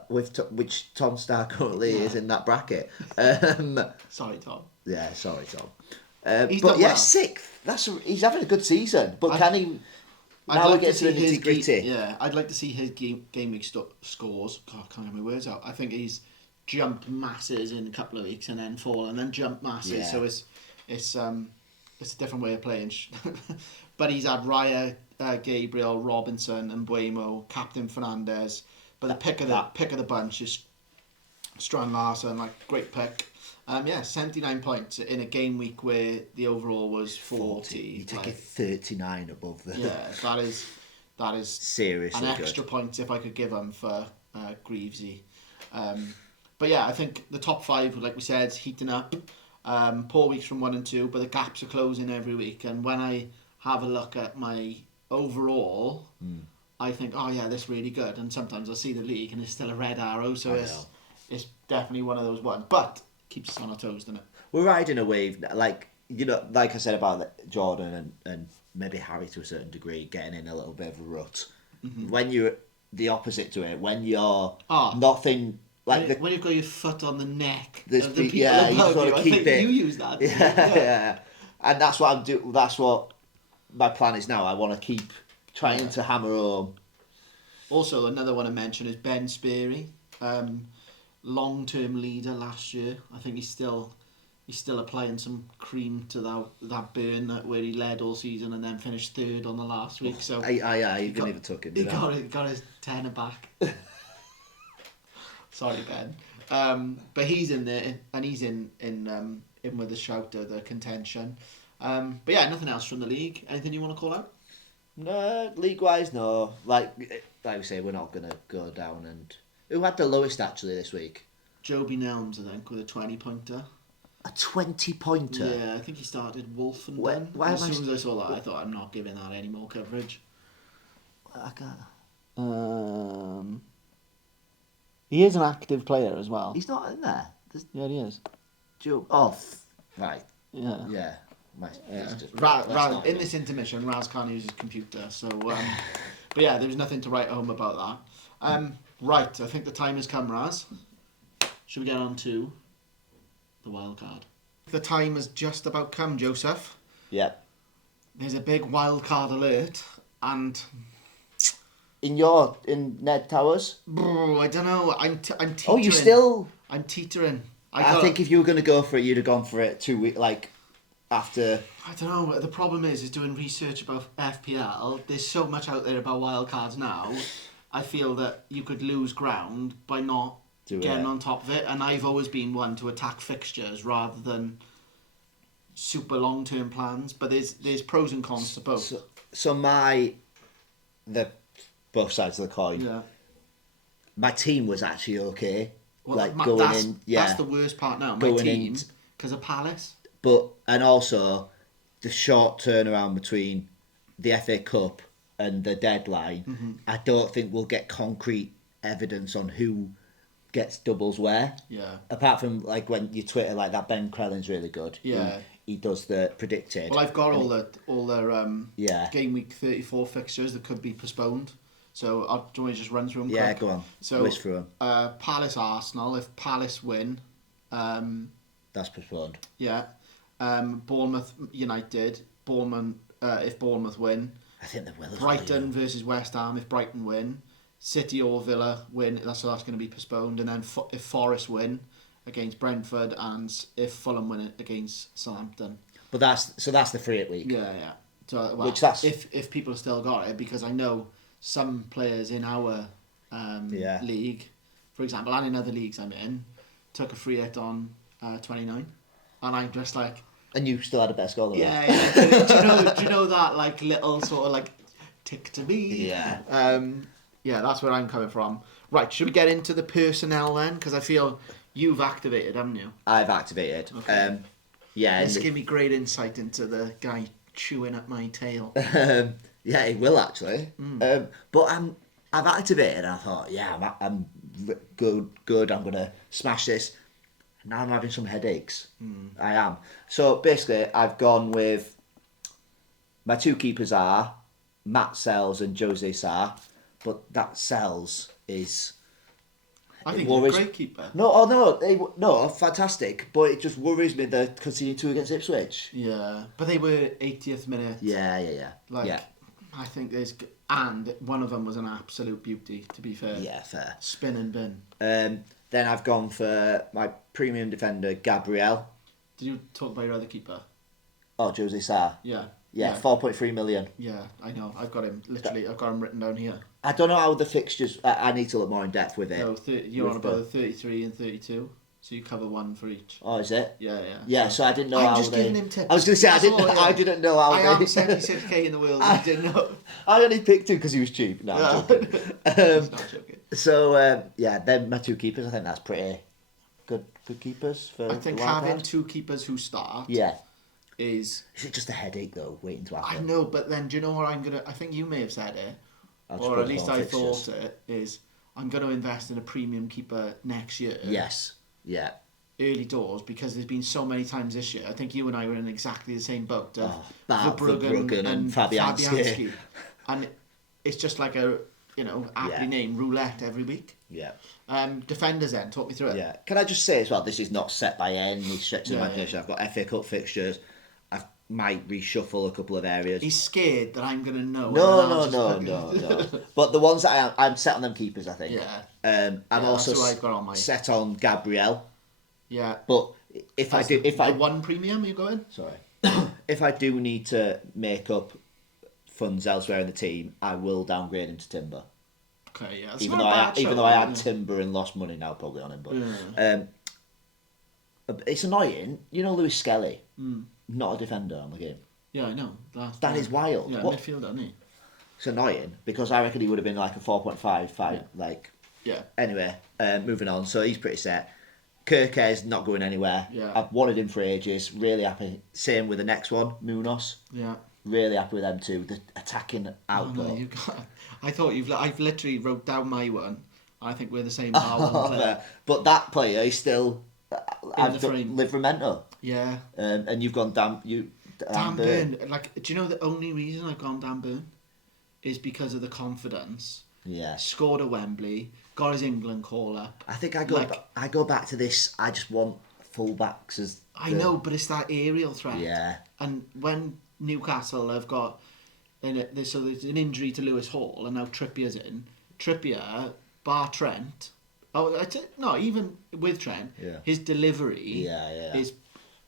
Which Tom Starr currently is in that bracket. Sorry, Tom. Yeah, sorry, Tom. He's but done yeah, well. 6th. He's having a good season. But can he... Now we get to the nitty-gritty. Yeah, I'd like to see his game week scores. God, I can't get my words out. I think he's jumped masses in a couple of weeks and then fallen and then jumped masses. Yeah. So it's a different way of playing. But he's had Raya, Gabriel, Robinson, and Buemo, Captain Fernandez. But the pick of the bunch is Strand Larson, great pick. 79 points in a game week where the overall was 40. You take it 39 above the... Yeah, that is seriously an extra good. point if I could give him for Greavesy. But yeah, I think the top 5, like we said, is heating up. Poor weeks from 1 and 2, but the gaps are closing every week. And when I have a look at my overall, I think, oh yeah, this is really good. And sometimes I'll see the league and it's still a red arrow, so it's definitely one of those ones. But keeps us on our toes, doesn't it? We're riding a wave, like I said about Jordan and maybe Harry to a certain degree, getting in a little bit of a rut. Mm-hmm. When you're the opposite to it, when you're nothing... when you've got your foot on the neck of the people you just want to keep it. You use that. Yeah. And that's what I'm doing. That's what my plan is now. I want to keep trying to hammer home. Also, another one I mentioned is Ben Sperry, long-term leader last year. I think he's still applying some cream to that burn where he led all season and then finished 3rd on the last week. So he didn't even took him. He got his tenner back. Sorry, Ben. But he's in there, and he's in with the shout of the contention. But yeah, nothing else from the league. Anything you want to call out? No, league-wise, no. Like we say, we're not going to go down and... Who had the lowest, actually, this week? Joby Nelms, I think, with a 20-pointer. A 20-pointer? Yeah, I think he started Wolf and Dunn. As soon as I saw that, I thought, I'm not giving that any more coverage. I can't... He is an active player as well. He's not in there? Yeah, he is. Right. Yeah. Yeah. In this intermission, Raz can't use his computer, so... but yeah, there was nothing to write home about that. Right, I think the time has come, Raz. Should we get on to the wildcard? The time has just about come, Joseph. Yep. There's a big wildcard alert, and... In Ned Towers? I don't know. I'm teetering. Oh, you still... I'm teetering. I think if you were going to go for it, you'd have gone for it 2 weeks, after... I don't know. The problem is doing research about FPL. There's so much out there about wildcards now. I feel that you could lose ground by not getting on top of it. And I've always been one to attack fixtures rather than super long-term plans. But there's pros and cons to both. So both sides of the coin. Yeah. My team was actually okay. Well, like that's the worst part now. My team, because of Palace. And also the short turnaround between the FA Cup and the deadline. I don't think we'll get concrete evidence on who gets doubles where. Yeah. Apart from like when you Twitter like that, Ben Crellin's really good. Yeah. He does the predicted. Well, I've got all their game week 34 fixtures that could be postponed. So do you want to just run through them? Yeah, quick? go on. So whiz through them. Palace Arsenal. If Palace win, that's postponed. Yeah. Bournemouth United. If Bournemouth win. I think they will. Brighton versus West Ham. If Brighton win, City or Villa win. That's going to be postponed. And then if Forest win against Brentford, and if Fulham win it against Southampton. But that's the free hit week. Yeah. So if people have still got it, because I know some players in our league, for example, and in other leagues I'm in, took a free hit on 29, and I'm just like. And you still had a better score than Yeah. Do you know that like little sort of like tick to me? Yeah. Yeah, that's where I'm coming from. Right, should we get into the personnel then? Because I feel you've activated, haven't you? I've activated. Okay. Yeah. This give me great insight into the guy chewing at my tail. Yeah, it will actually. But I've activated and I thought, yeah, I'm good. I'm gonna smash this. Now I'm having some headaches. I am. So basically, I've gone with my two keepers are Matt Sells and Jose Sarr, but that Sells is. I think he's a great keeper. No, fantastic. But it just worries me that conceding 2 against Ipswich. Yeah, but they were 80th minute. Yeah. I think and one of them was an absolute beauty. To be fair. Yeah, fair. Spin and bin. Then I've gone for my premium defender, Gabriel. Did you talk about your other keeper? Oh, Jose Sarr. Yeah. Yeah, 4.3 million. Yeah, I know. I've got him written down here. I don't know how the fixtures. I need to look more in depth with it. No, you're on about the 33 and 32, so you cover one for each. Oh, is it? Yeah. Yeah, so I didn't know how I'm just giving him tips. I was going to say I didn't know how. I am 76k in the world. I didn't know. I only picked him because he was cheap. No, I'm joking. He's not joking. So then my two keepers. I think that's pretty good keepers for. I think having two keepers who start. Yeah. Is it just a headache though, waiting to happen? I know, but then do you know what I think you may have said it, or at least I thought it, is I'm going to invest in a premium keeper next year. Yes, yeah. Early doors, because there's been so many times this year. I think you and I were in exactly the same boat. Verbruggen and Fabianski. And it's just like a, aptly named roulette every week. Yeah. Defenders then, talk me through it. Yeah. Can I just say as well, this is not set by any stretch of imagination. I've got FA Cup fixtures. Might reshuffle a couple of areas. He's scared that I'm going to know. No. But the ones that I'm set on them keepers, I think. Yeah. I'm also I've got on my... set on Gabriel. Yeah. But if I one premium, are you going? Sorry. If I do need to make up funds elsewhere in the team, I will downgrade him to Timber. Okay, yeah. Even though I had Timber and lost money now probably on him, but it's annoying. Lewis Skelly. Not a defender on the game. Yeah, I know. That is wild. Yeah, midfielder, isn't he? It's annoying because I reckon he would have been like a 4.5. Yeah. Anyway, moving on. So he's pretty set. Kirke's not going anywhere. Yeah. I've wanted him for ages. Really happy. Same with the next one, Munoz. Yeah. Really happy with them too. The attacking output. I've literally wrote down my one. I think we're the same player. But that player is still in the frame. Livramento. Yeah. And you've gone Dan Burn. Like, do you know the only reason I've gone Dan Burn is because of the confidence. Yeah. Scored at Wembley, got his England call up. I think I go back to this. I just want fullbacks as. I know, but it's that aerial threat. Yeah. And when Newcastle have got, there's an injury to Lewis Hall, and now Trippier's in. Trippier, bar Trent. Oh, that's it. No, even with Trent, his delivery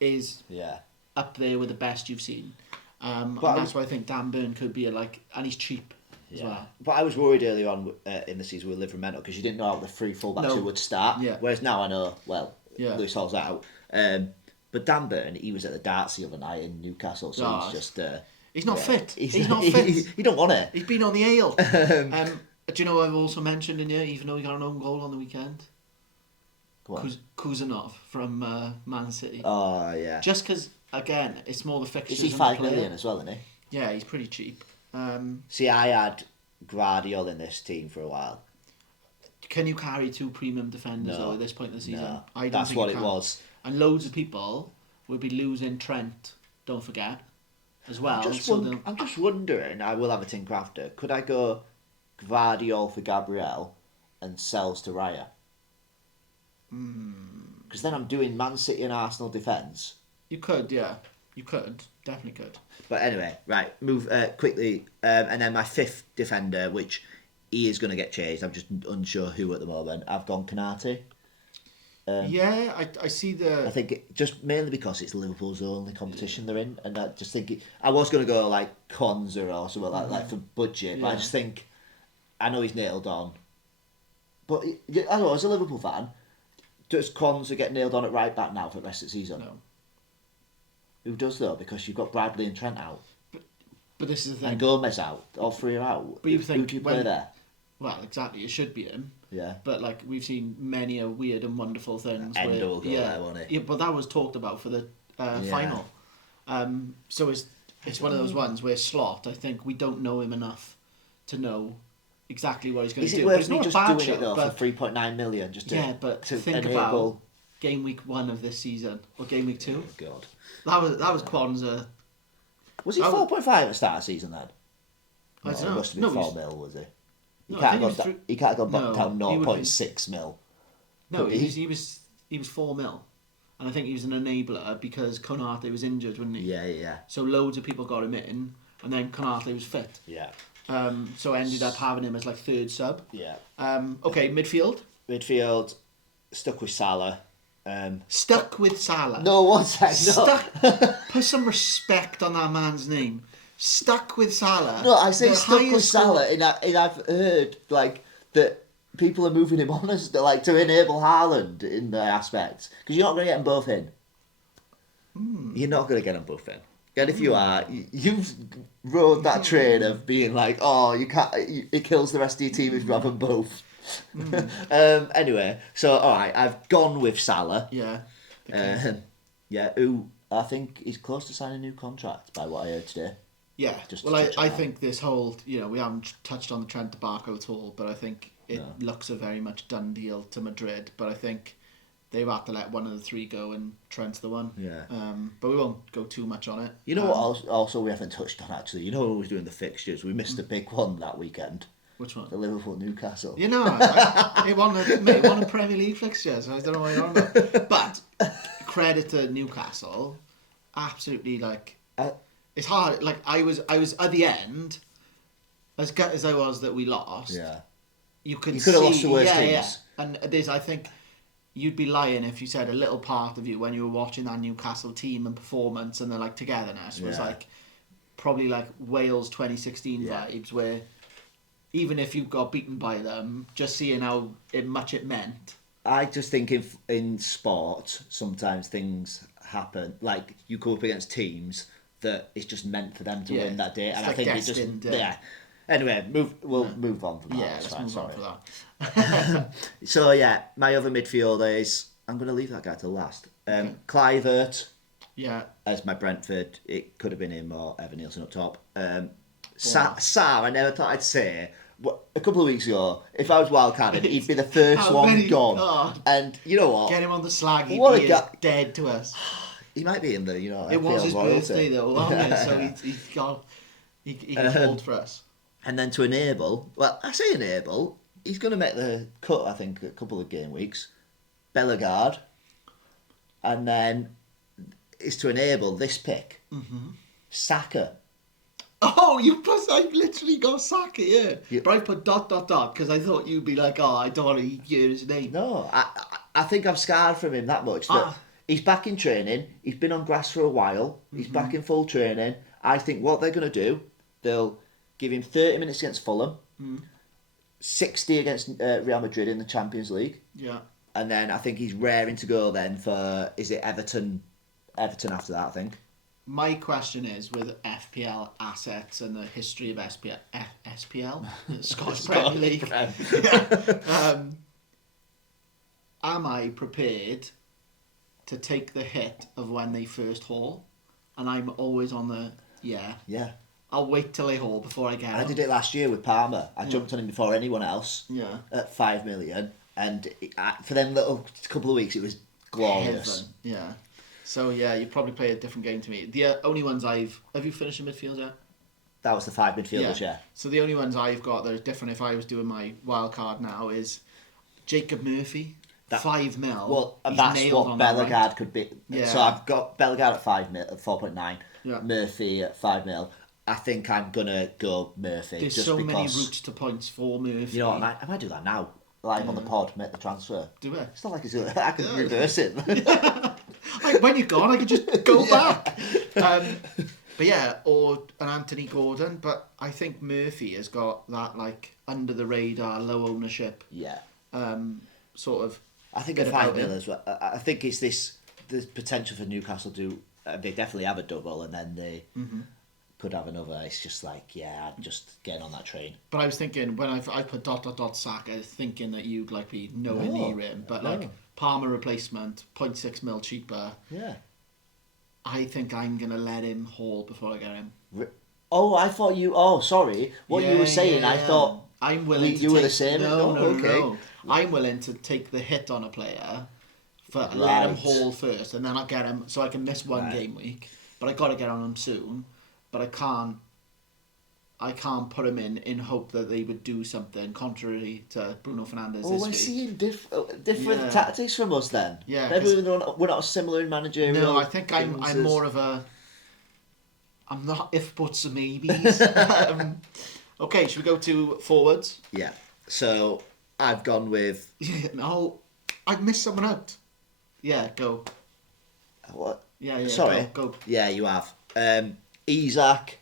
is up there with the best you've seen. And that's why I think Dan Burn could be and he's cheap as well. But I was worried early on in the season with Livramento because you didn't know how the three fullbacks who would start. Yeah. Whereas now I know, Lewis Hall's out. But Dan Burn, he was at the darts the other night in Newcastle, so he's just... he's not fit. He's not fit. He don't want it. He's been on the ale. Do you know I've also mentioned in here, even though he got an own goal on the weekend? Kuzanov from Man City. Oh, yeah. Just because, again, it's more the fixtures. Is he 5 million as well, isn't he? Yeah, he's pretty cheap. See, I had Guardiola in this team for a while. Can you carry 2 premium defenders though at this point in the season? No, I don't that's think what you it can. was. And loads of people will be losing Trent, don't forget, as well. I'm just wondering, I will have a think after, could I go Guardiola for Gabriel and Sells to Raya? Because then I'm doing Man City and Arsenal defence. You could, yeah. You could. Definitely could. But anyway, right, move quickly. And then my 5th defender, which he is going to get changed. I'm just unsure who at the moment. I've gone Canate. I see the... I think just mainly because it's Liverpool's only competition they're in. And I just think... I was going to go like Konza or something like for budget. But I just think... I know he's nailed on. But I don't know, as a Liverpool fan, does Konza get nailed on at right back now for the rest of the season? No. Who does though? Because you've got Bradley and Trent out. But this is the thing. And Gomez out. All 3 are out. But you think who do you play there? Well, exactly. It should be him. Yeah. But we've seen many a weird and wonderful things. Endo will go there, won't he? Yeah, but that was talked about for the final. So it's one of those ones where Slot, I think we don't know him enough to know exactly what he's going to do. Is it worth me just doing shot, it though for 3.9 million just to think about game week 1 of this season or game week 2. Oh God. That was Kwanzaa. Was he 4.5 at the start of the season then? I don't know. He must have been 4 mil, was he? He No, can't have gone down he 0.6 mil. No, he was 4 mil. And I think he was an enabler because Konate was injured, wasn't he? Yeah. So loads of people got him in, and then Konate was fit. Yeah. So I ended up having him as 3rd sub. Yeah. Okay, midfield. Midfield, stuck with Salah. Stuck with Salah. No, one sec. No. Put some respect on that man's name. Stuck with Salah. No, I say stuck with Salah, and I've heard that people are moving him on as to enable Haaland in the aspects because you're not going to get them both in. You're not going to get them both in. And if you are, you've rode that train of being you can't. It kills the rest of your team if you have them both. Anyway, so all right, I've gone with Salah. Yeah. Who I think is close to signing a new contract by what I heard today. Yeah. I think this whole we haven't touched on the Trent debacle at all, but I think it looks a very much done deal to Madrid. But I think they've had to let one of the 3 go, and Trent's the one. Yeah. But we won't go too much on it. You know what? Also, we haven't touched on actually. You know, when we was doing the fixtures, we missed a big one that weekend. Which one? The Liverpool Newcastle. It won a Premier League fixture, so I don't know what you're on about. But credit to Newcastle, absolutely it's hard. I was at the end, as gut as I was that we lost. Yeah. You could have lost the worst teams. Yeah. And I think you'd be lying if you said a little part of you when you were watching that Newcastle team and performance and the togetherness was probably Wales 2016 vibes where even if you got beaten by them, just seeing how much it meant. I just think in sport sometimes things happen you go up against teams that it's just meant for them to win that day, and I think it just Anyway, we'll move on from that. Yeah, let's move on from that. So my other midfielder is I'm going to leave that guy till last. Kluivert. Yeah. As my Brentford, it could have been him or Evan Nielsen up top. Sarr, I never thought I'd say. A couple of weeks ago, if I was wildcarded, he'd be the first one gone. God. And you know what? Get him on the slag. He is dead to us. He might be in the It was his birthday though, wasn't it? So he called for us. And then to enable, I say enable, he's going to make the cut, I think, a couple of game weeks. Bellegarde. And then is to enable this pick. Mm-hmm. Saka. Oh, I literally got Saka, yeah. But I put ... because I thought you'd be I don't want to hear his name. No, I think I'm scarred from him that much. That He's back in training. He's been on grass for a while. He's back in full training. I think what they're going to do, they'll give him 30 minutes against Fulham, 60 against Real Madrid in the Champions League. Yeah. And then I think he's raring to go then for, is it Everton? Everton after that, I think. My question is, with FPL assets and the history of SPL, Scottish Premier League, am I prepared to take the hit of when they first haul? And I'm always on the, Yeah. I'll wait till they haul before I get him. I did it last year with Palmer. I jumped on him before anyone else at 5 million. And for them little couple of weeks, it was glorious. Heaven. Yeah. So, you probably play a different game to me. The only ones have you finished in midfield yet? That was the 5 midfielders, yeah. So the only ones I've got that are different if I was doing my wild card now is Jacob Murphy, 5 mil. Well, that's what Bellegarde could be. Yeah. So I've got Bellegarde at 5 mil, at 4.9, Yeah. Murphy at 5 mil. I think I'm going to go Murphy. There's just so because, many routes to points for Murphy. You know what, I might do that now. Live on the pod, make the transfer. Do it. It's not like I can reverse it. When you're gone, I could just go back. But or an Anthony Gordon. But I think Murphy has got that like under the radar, low ownership. Yeah. Sort of. I think at 5 mil as well. I think it's the potential for Newcastle to. They definitely have a double, and then they could have another. It's just like, I'm just getting on that train. But I was thinking when I put ... Saka, thinking that you'd like be nowhere near him, but like Palmer replacement, 0.6 mil cheaper. Yeah. I think I'm gonna let him haul before I get him. Oh, I thought you. Oh, sorry. What you were saying, I thought I'm willing. You were the same. No. I'm willing to take the hit on a player, let him haul first, and then I'll get him so I can miss one game week. But I got to get on him soon. But I can't put him in hope that they would do something contrary to Bruno Fernandes this week. We're seeing different tactics from us then. Yeah, maybe we're not similar in managerial. No, I think I'm more of a. I'm not if buts or maybes. Okay, should we go to forwards? Yeah. So I've gone with. No, I've missed someone out. Yeah, go. What? Yeah. Sorry. Go. Yeah, you have. Isaac,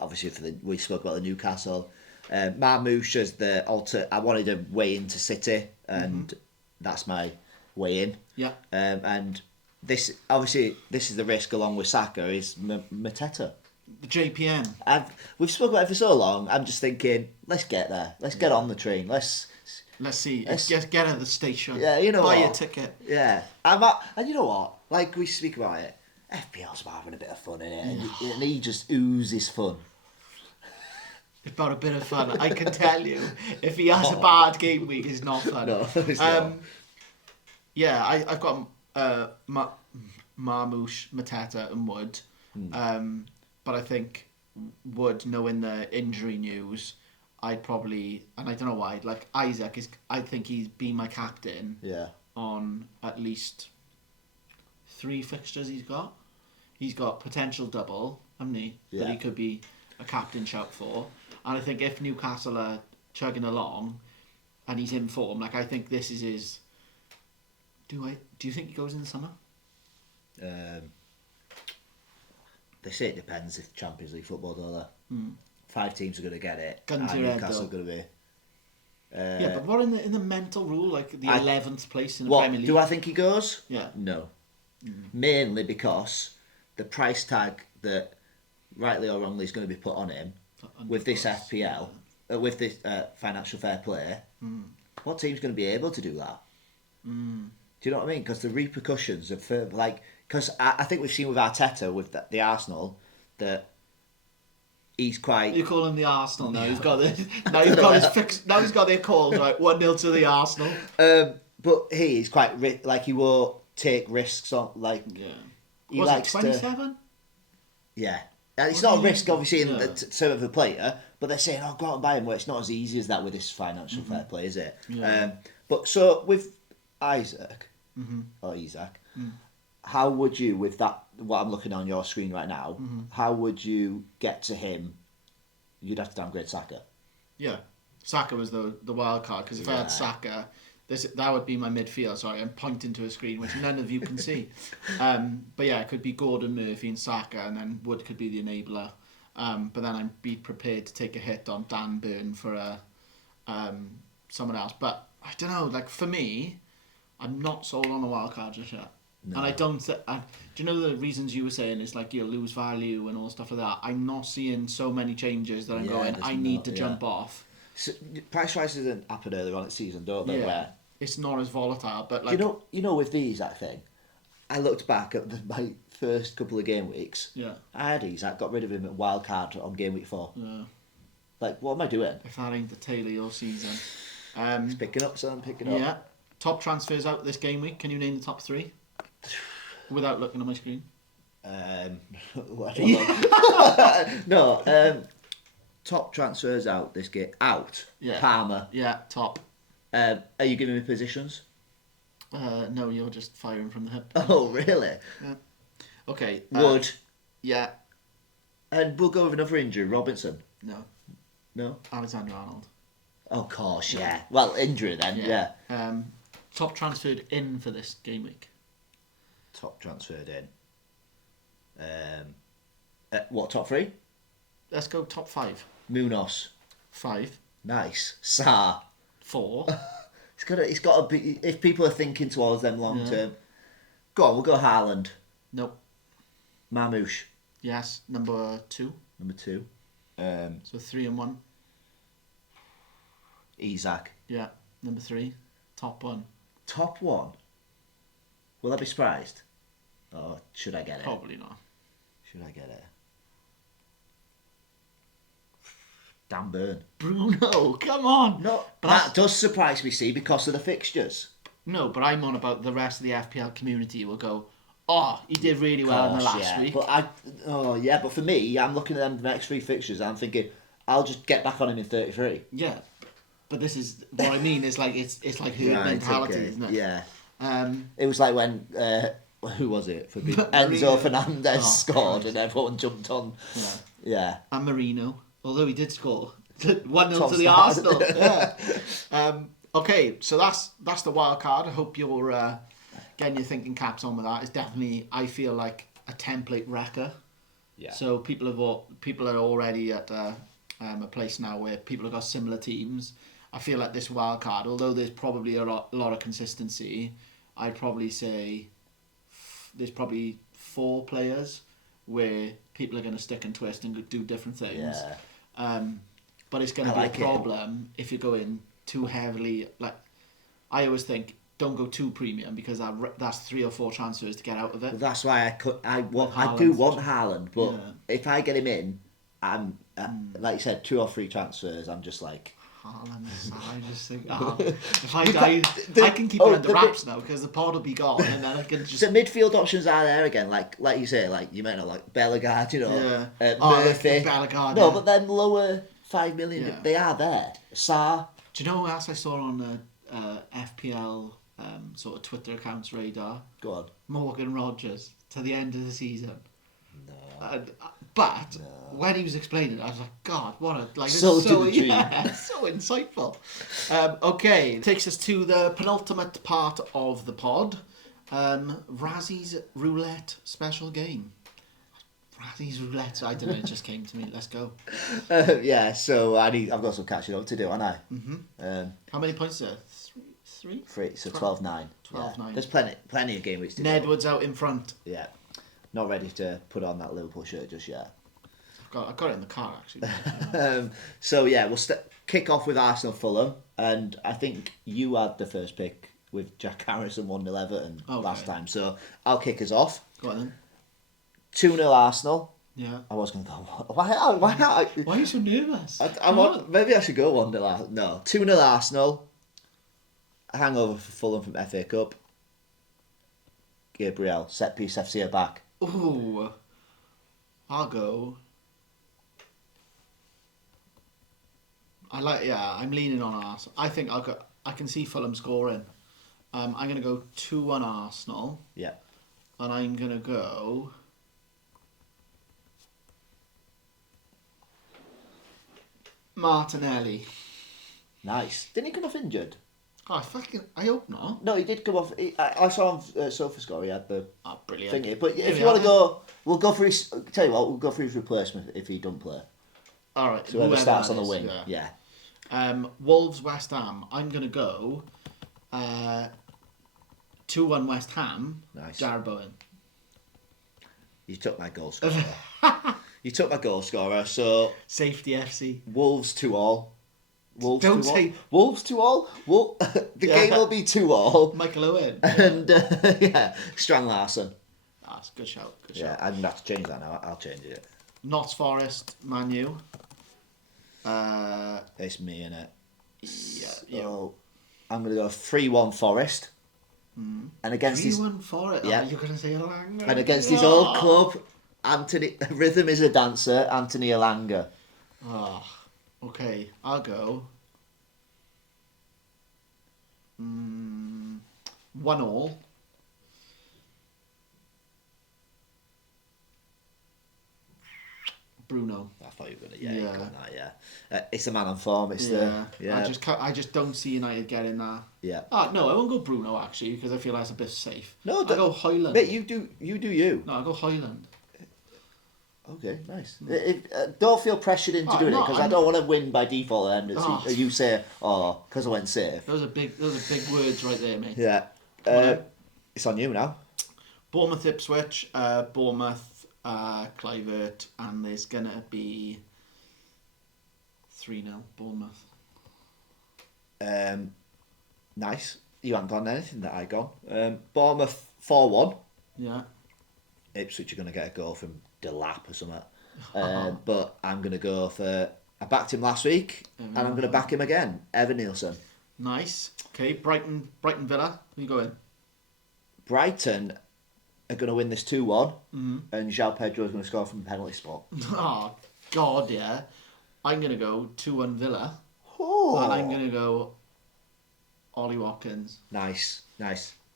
obviously we spoke about the Newcastle. Marmouche as the alter. I wanted a way into City, and that's my way in. Yeah. And this is the risk along with Saka is Mateta. The JPM. We've spoken about it for so long. I'm just thinking, let's get there. Let's get on the train. Let's see. Just get at the station. Yeah, you know Buy what? a ticket. Yeah. And you know what? Like we speak about it, FPL's having a bit of fun in it, and he just oozes fun. It's about a bit of fun. I can tell you, if he has a bad game week, it's not fun. No, it's not. Yeah, I've got Marmouche, Mateta, and Wood. But I think Wood, knowing the injury news, I'd probably, and I don't know why, like Isaac I think he's been my captain. Yeah. On at least 3 fixtures he's got. He's got potential double, hasn't he? Yeah. That he could be a captain shout for. And I think if Newcastle are chugging along and he's in form, like I think this is his. Do you think he goes in the summer? They say it depends if Champions League football, don't they? 5 teams are going to get it. Gun to your head, Newcastle though. are going to be. Yeah, but what in the mental rule, like the 11th place in the Premier League? Do I think he goes? Yeah. No. Mainly because the price tag that, rightly or wrongly, is going to be put on him with this FPL, with this financial fair play, what team's going to be able to do that? Do you know what I mean? Because the repercussions of because I think we've seen with Arteta with the Arsenal that he's quite. You call him the Arsenal now. He's got this. Now he's got his fix. Now he's got their calls right. 1-0 to the Arsenal. But he is quite he won't take risks on He was likes it 27? Yeah. And it's not a risk, obviously, in the term of a player, but they're saying, go out and buy him. Well, it's not as easy as that with this financial fair play, is it? Yeah. But so with Isaac, how would you, with that, what I'm looking on your screen right now, how would you get to him? You'd have to downgrade Saka. Yeah. Saka was the wild card, because if I had Saka That would be my midfield. Sorry, I'm pointing to a screen which none of you can see. But yeah, it could be Gordon, Murphy, and Saka, and then Wood could be the enabler. But then I'd be prepared to take a hit on Dan Burn for someone else. But I don't know. Like for me, I'm not sold on the wild card just yet. No. And I don't. Do you know the reasons you were saying is like you'll lose value and all stuff like that? I'm not seeing so many changes that I'm going. I need to jump off. So, price rises didn't happen earlier on in the season, don't they? Yeah, where it's not as volatile, but like you know, with these that thing, I looked back at my first couple of game weeks. Yeah, I had Isaac, got rid of him at Wildcard on game week 4. Yeah, like what am I doing? If that ain't the tail of your season, it's picking up, son, picking up. Yeah, top transfers out this game week. Can you name the top 3 without looking at my screen? No. Top transfers out this game. Out. Yeah. Palmer. Yeah, top. Are you giving me positions? No, you're just firing from the hip. Oh, really? Yeah. Okay. Wood. Yeah. And we'll go with another injury. Robinson. No. No. Alexander Arnold. Oh, of course, yeah. Well, injury then, yeah. Top transferred in for this game week. Top transferred in. What, top 3? Let's go top 5. Munoz. 5. Nice. Sarr. 4. It's got to be, if people are thinking towards them long term. Go on, we'll go Haaland. Nope. Mamouche. Yes, number 2. Number 2. So 3 and 1. Isaac. Yeah, number 3. Top 1. Top 1? Will I be surprised? Or should I get it? Probably not. Should I get it? Dan Burn. Bruno, come on. No, but that does surprise me, see, because of the fixtures. No, but I'm on about the rest of the FPL community will go, oh, he did really well in the last week. But for me, I'm looking at them the next 3 fixtures and I'm thinking, I'll just get back on him in 33. Yeah, but this is what I mean. It's like it's like herd mentality, isn't it? Yeah. It was like when who was it? Enzo Fernandez scored Christ. And everyone jumped on. Yeah. And Marino, although he did score 1-0 to the Arsenal. Yeah. Okay, so that's the wild card. I hope you're getting your thinking caps on with that. It's definitely, I feel like, a template wrecker. Yeah. So people are already at a place now where people have got similar teams. I feel like this wild card, although there's probably a lot of consistency, I'd probably say there's probably 4 players where people are going to stick and twist and do different things. Yeah. But it's going to be a problem if you go in too heavily. Like I always think, don't go too premium because that's 3 or 4 transfers to get out of it. Well, that's why I do want Haaland, but if I get him in, I'm like you said, 2 or 3 transfers. I'm just like Haaland. I just think, if I die, I can keep it under wraps now because the pod will be gone, and then I can just. The midfield options are there again, like you say, like you might not like Bellegarde, Murphy. Bellegarde. No, but then lower 5 million, they are there. Sarr. Do you know who else I saw on the FPL sort of Twitter accounts radar? Go on. Morgan Rogers to the end of the season. No. But when he was explaining it, I was like, God, what a so insightful. Okay, takes us to the penultimate part of the pod, Razzies Roulette special game. Razzies Roulette, I don't know, it just came to me. Let's go. So I've got some catching up to do, haven't I? Mm-hmm. How many points are there? 3? 3, so 12-9. 12-9. There's plenty of game weeks to do. Nedwood's out in front. Yeah. Not ready to put on that Liverpool shirt just yet. I've got it in the car, actually. We'll kick off with Arsenal-Fulham. And I think you had the first pick with Jack Harrison 1-0 Everton last time. So I'll kick us off. Go on then. 2-0 Arsenal. Yeah. I was going to go, why not? Why are you so nervous? Maybe I should go 1-0 Arsenal. No, 2-0 Arsenal. Hangover for Fulham from FA Cup. Gabriel, set piece FC back. Ooh. I'll go. I'm leaning on Arsenal. I think I can see Fulham scoring. I'm going to go 2-1 Arsenal. Yeah. And I'm going to go Martinelli. Nice. Didn't he come off injured? Oh, I hope not. No, he did come off. I saw on SofaScore. He had the brilliant. thingy. But if you want to go, we'll go for his. Tell you what, we'll go for his replacement if he don't play. All right. So whoever starts on the wing. Yeah. Wolves West Ham. I'm gonna go. 2-1 West Ham. Nice. Jared Bowen. You took my goal scorer. You took my goal scorer. So Safety FC. Wolves 2-2. Wolves Don't 2-2. say Wolves 2-2. The game will be 2-2. Michael Owen. And Strang Larson. That's good shout. Good Yeah, shout. I'm gonna have to change that now. I'll change it. Notts Forest, Man U. It's me, innit? Yeah. So I'm gonna go 3-1 Forest. And against 3-1 Forest. Yeah. Oh, you're gonna say Elanga. And against his old club, Anthony. Rhythm is a dancer. Anthony Elanga. Okay, I'll go. 1-1. Bruno. I thought you were gonna. You got that. Yeah. It's the man on form. It's the. Yeah. I just don't see United getting that. Yeah. No, I won't go Bruno actually because I feel that's a bit safe. No, I'll go Hoyland. Mate, you do you. No, I'll go Hoyland. Okay, nice. Don't feel pressured into doing it because I don't want to win by default. And you say, because I went safe. Those are big words right there, mate. Yeah. It's on you now. Bournemouth Ipswich, Bournemouth, Clivert, and there's gonna be 3-0 Bournemouth. Nice. You haven't gone anything that I gone. Bournemouth 4-1. Yeah. Ipswich are going to get a goal from Delap or something. But I'm going to go for... I backed him last week, and I'm going to back him again. Evan Nielsen. Nice. Okay, Brighton Villa. Who you going? Brighton are going to win this 2-1, and João Pedro is going to score from a penalty spot. Oh, God, yeah. I'm going to go 2-1 Villa. Oh. And I'm going to go Ollie Watkins. Nice.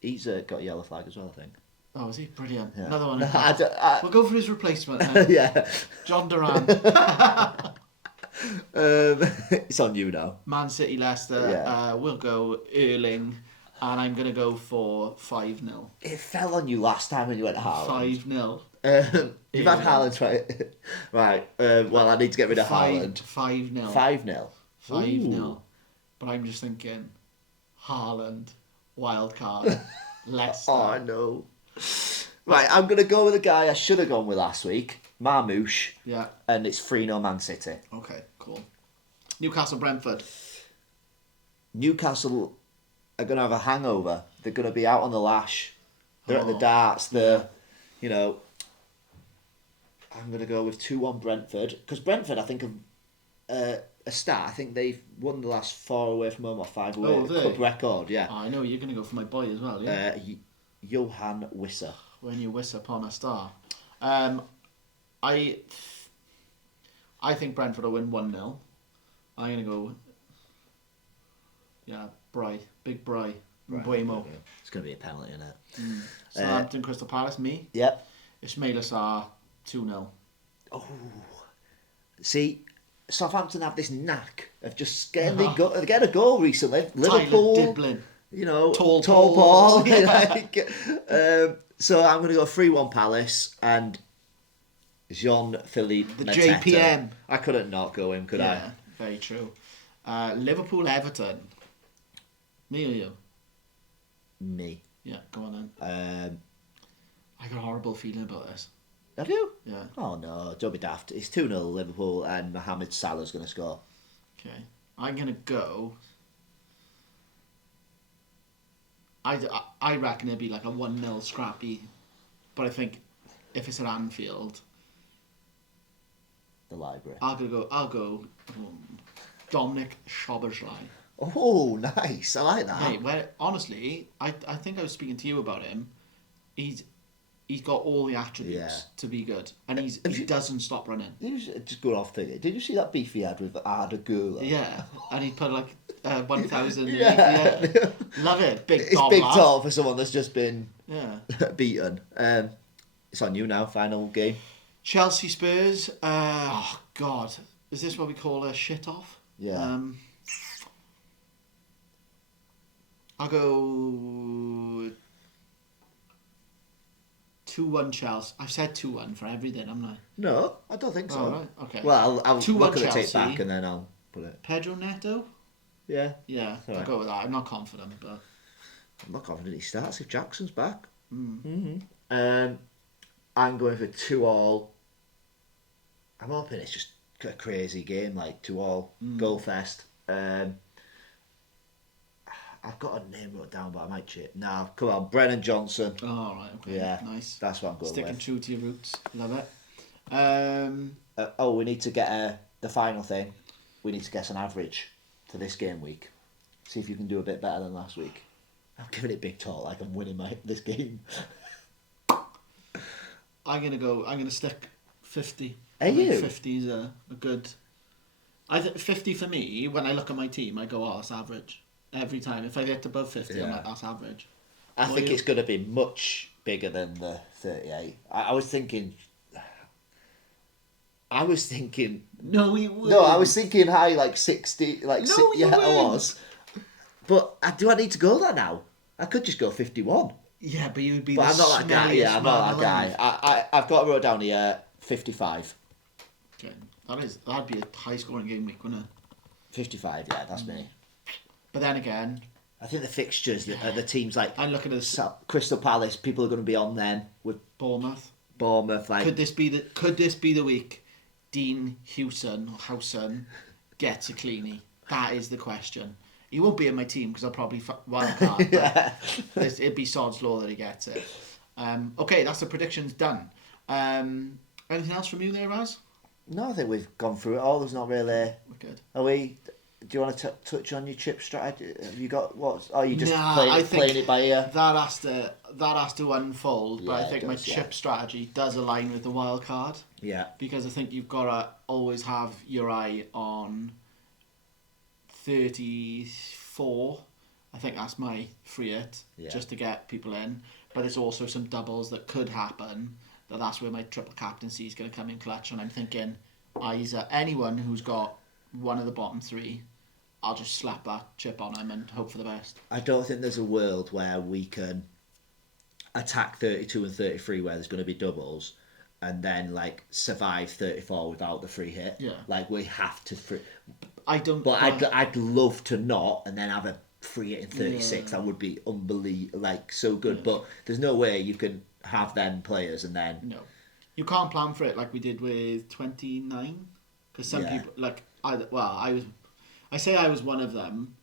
He's got a yellow flag as well, I think. Oh, is he? Brilliant. Yeah. Another one. We'll go for his replacement then. Yeah. John Duran. It's on you now. Man City, Leicester. Yeah. We'll go Erling. And I'm going to go for 5-0. It fell on you last time when you went Haaland. 5-0. You've had Haaland, right? Right. Well, I need to get rid of Haaland. 5-0. 5-0. 5-0. But I'm just thinking, Haaland, Wildcard, Leicester. Oh, no. Right, I'm going to go with a guy I should have gone with last week, Marmouche. Yeah. And it's 3-0 Man City. Okay, cool. Newcastle, Brentford. Newcastle are going to have a hangover. They're going to be out on the lash. They're at the darts. I'm going to go with 2-1 Brentford. Because Brentford, I think, have a stat. I think they've won the last 4 away from home or 5 away. Oh, they? Club record, yeah. Oh, I know, you're going to go for my boy as well, yeah? Johan Wissa. When you wish upon a star. I think Brentford will win 1-0. I'm going to go... Yeah, Big Bry. Buemo. It's going to be a penalty, isn't it? Southampton, Crystal Palace, me. Yep. Ismail Assar, 2-0. Oh. See, Southampton have this knack of just getting a goal recently. Liverpool. Tyler Diblin. Tall Paul. Paul. So I'm going to go 3-1 Palace and Jean-Philippe The Mateta. JPM. I couldn't not go him, could I? Yeah, very true. Liverpool, Everton. Me or you? Me. Yeah, go on then. I got a horrible feeling about this. Have you? Yeah. Oh no, don't be daft. It's 2-0 Liverpool and Mohamed Salah's going to score. Okay. I'm going to go... I reckon it'd be like a 1-0 scrappy. But I think if it's at Anfield... The library. I'll go Dominic Szoboszlai. Oh, nice. I like that. Hey, honestly, I think I was speaking to you about him. He's got all the attributes to be good, and he doesn't stop running. Just going off thinking, did you see that beef he had with Arda Güler? Yeah, and he put like 1,000. Yeah. Love it. It's big talk for someone that's just been beaten. It's on you now. Final game. Chelsea Spurs. Oh God, is this what we call a shit off? Yeah. I'll go 2-1 Chelsea. I've said 2-1 for everything, haven't I? No, I don't think so. Oh, right. Okay. Well, I'll 2-1 look at the tape Chelsea. back and then I'll put it. Pedro Neto? Yeah. Yeah, I'll Right. go with that. I'm not confident, but... I'm not confident he starts if Jackson's back. Mm. I'm going for 2-2. I'm hoping it's just a crazy game, like 2-2, goal fest. I've got a name wrote down, but I might cheat. No, come on, Brennan Johnson. Oh, right, okay. Yeah, Nice. That's what I'm going Sticking with. true to your roots. Love it. We need to get the final thing. We need to get an average for this game week. See if you can do a bit better than last week. I'm giving it big talk like I'm winning this game. I'm gonna stick 50. Are I think you? 50 is a good... I think 50 for me, when I look at my team, I go, oh, that's average. Every time. If I get above 50, I'm like, that's average. I think it's going to be much bigger than the 38. I was thinking... No, you would. No, I was thinking high, like 60. No, you I wouldn't. was. But do I need to go there now? I could just go 51. Yeah, but you'd be But the I'm not that guy. Yeah, I'm not that smelliest man guy. I've got to wrote down here 55. alive. Okay. That'd be a high scoring game week, wouldn't it? 55, yeah, that's me. But then again, I think the fixtures, the teams like I'm looking at this Crystal Palace, people are going to be on then with Bournemouth. Bournemouth. Could this be the week Dean Howson gets a cleanie? That is the question. He won't be in my team because I'll probably wildcard. Yeah. It'd be sod's law that he gets it. Okay, that's the predictions done. Anything else from you there, Raz? No, I think we've gone through it all. There's not really. We're good. Are we? Do you want to touch on your chip strategy? Have you got what? Oh, you just I think playing it by ear. That has to unfold. But Yeah, I think it my does, yeah. chip strategy does align with the wild card. Yeah. Because I think you've got to always have your eye on 34. I think that's my free hit, just to get people in. But it's also some doubles that could happen. That's where my triple captaincy is going to come in clutch. And I'm thinking, either anyone who's got one of the bottom three, I'll just slap that chip on them and hope for the best. I don't think there's a world where we can attack 32 and 33 where there's going to be doubles and then like survive 34 without the free hit. Yeah. Like we have to I'd love to not and then have a free hit in 36. That would be unbelievable, like so good. Yeah. But there's no way you can have them players and then... No. You can't plan for it like we did with 29. Because some people, like, I was one of them.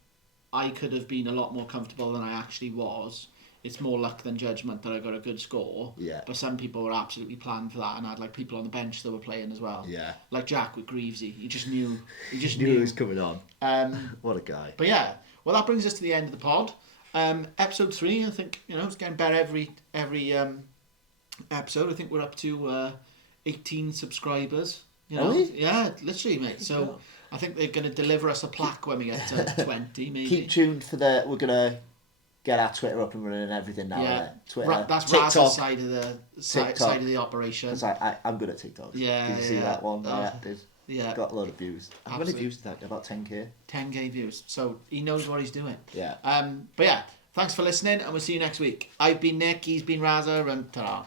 I could have been a lot more comfortable than I actually was. It's more luck than judgment that I got a good score. Yeah. But some people were absolutely planned for that and had like people on the bench that were playing as well. Yeah. Like Jack with Greavesy. He just knew. He was coming on. What a guy. But yeah. Well, that brings us to the end of the pod. Episode 3, I think, it's getting better every episode. I think we're up to 18 subscribers. Really? Yeah, literally, mate. So I think they're going to deliver us a plaque when we get to 20, maybe. Keep tuned for we're going to get our Twitter up and running and everything now. Yeah, Twitter. That's TikTok. Raz's side of the operation. Because I'm good at TikTok. Yeah, Did you see that one? Oh, Yeah, I did. Yeah. Got a lot of views. How many views did that? About 10k? 10k views. So he knows what he's doing. Yeah. But yeah, thanks for listening and we'll see you next week. I've been Nick, he's been Raza, and ta-ra.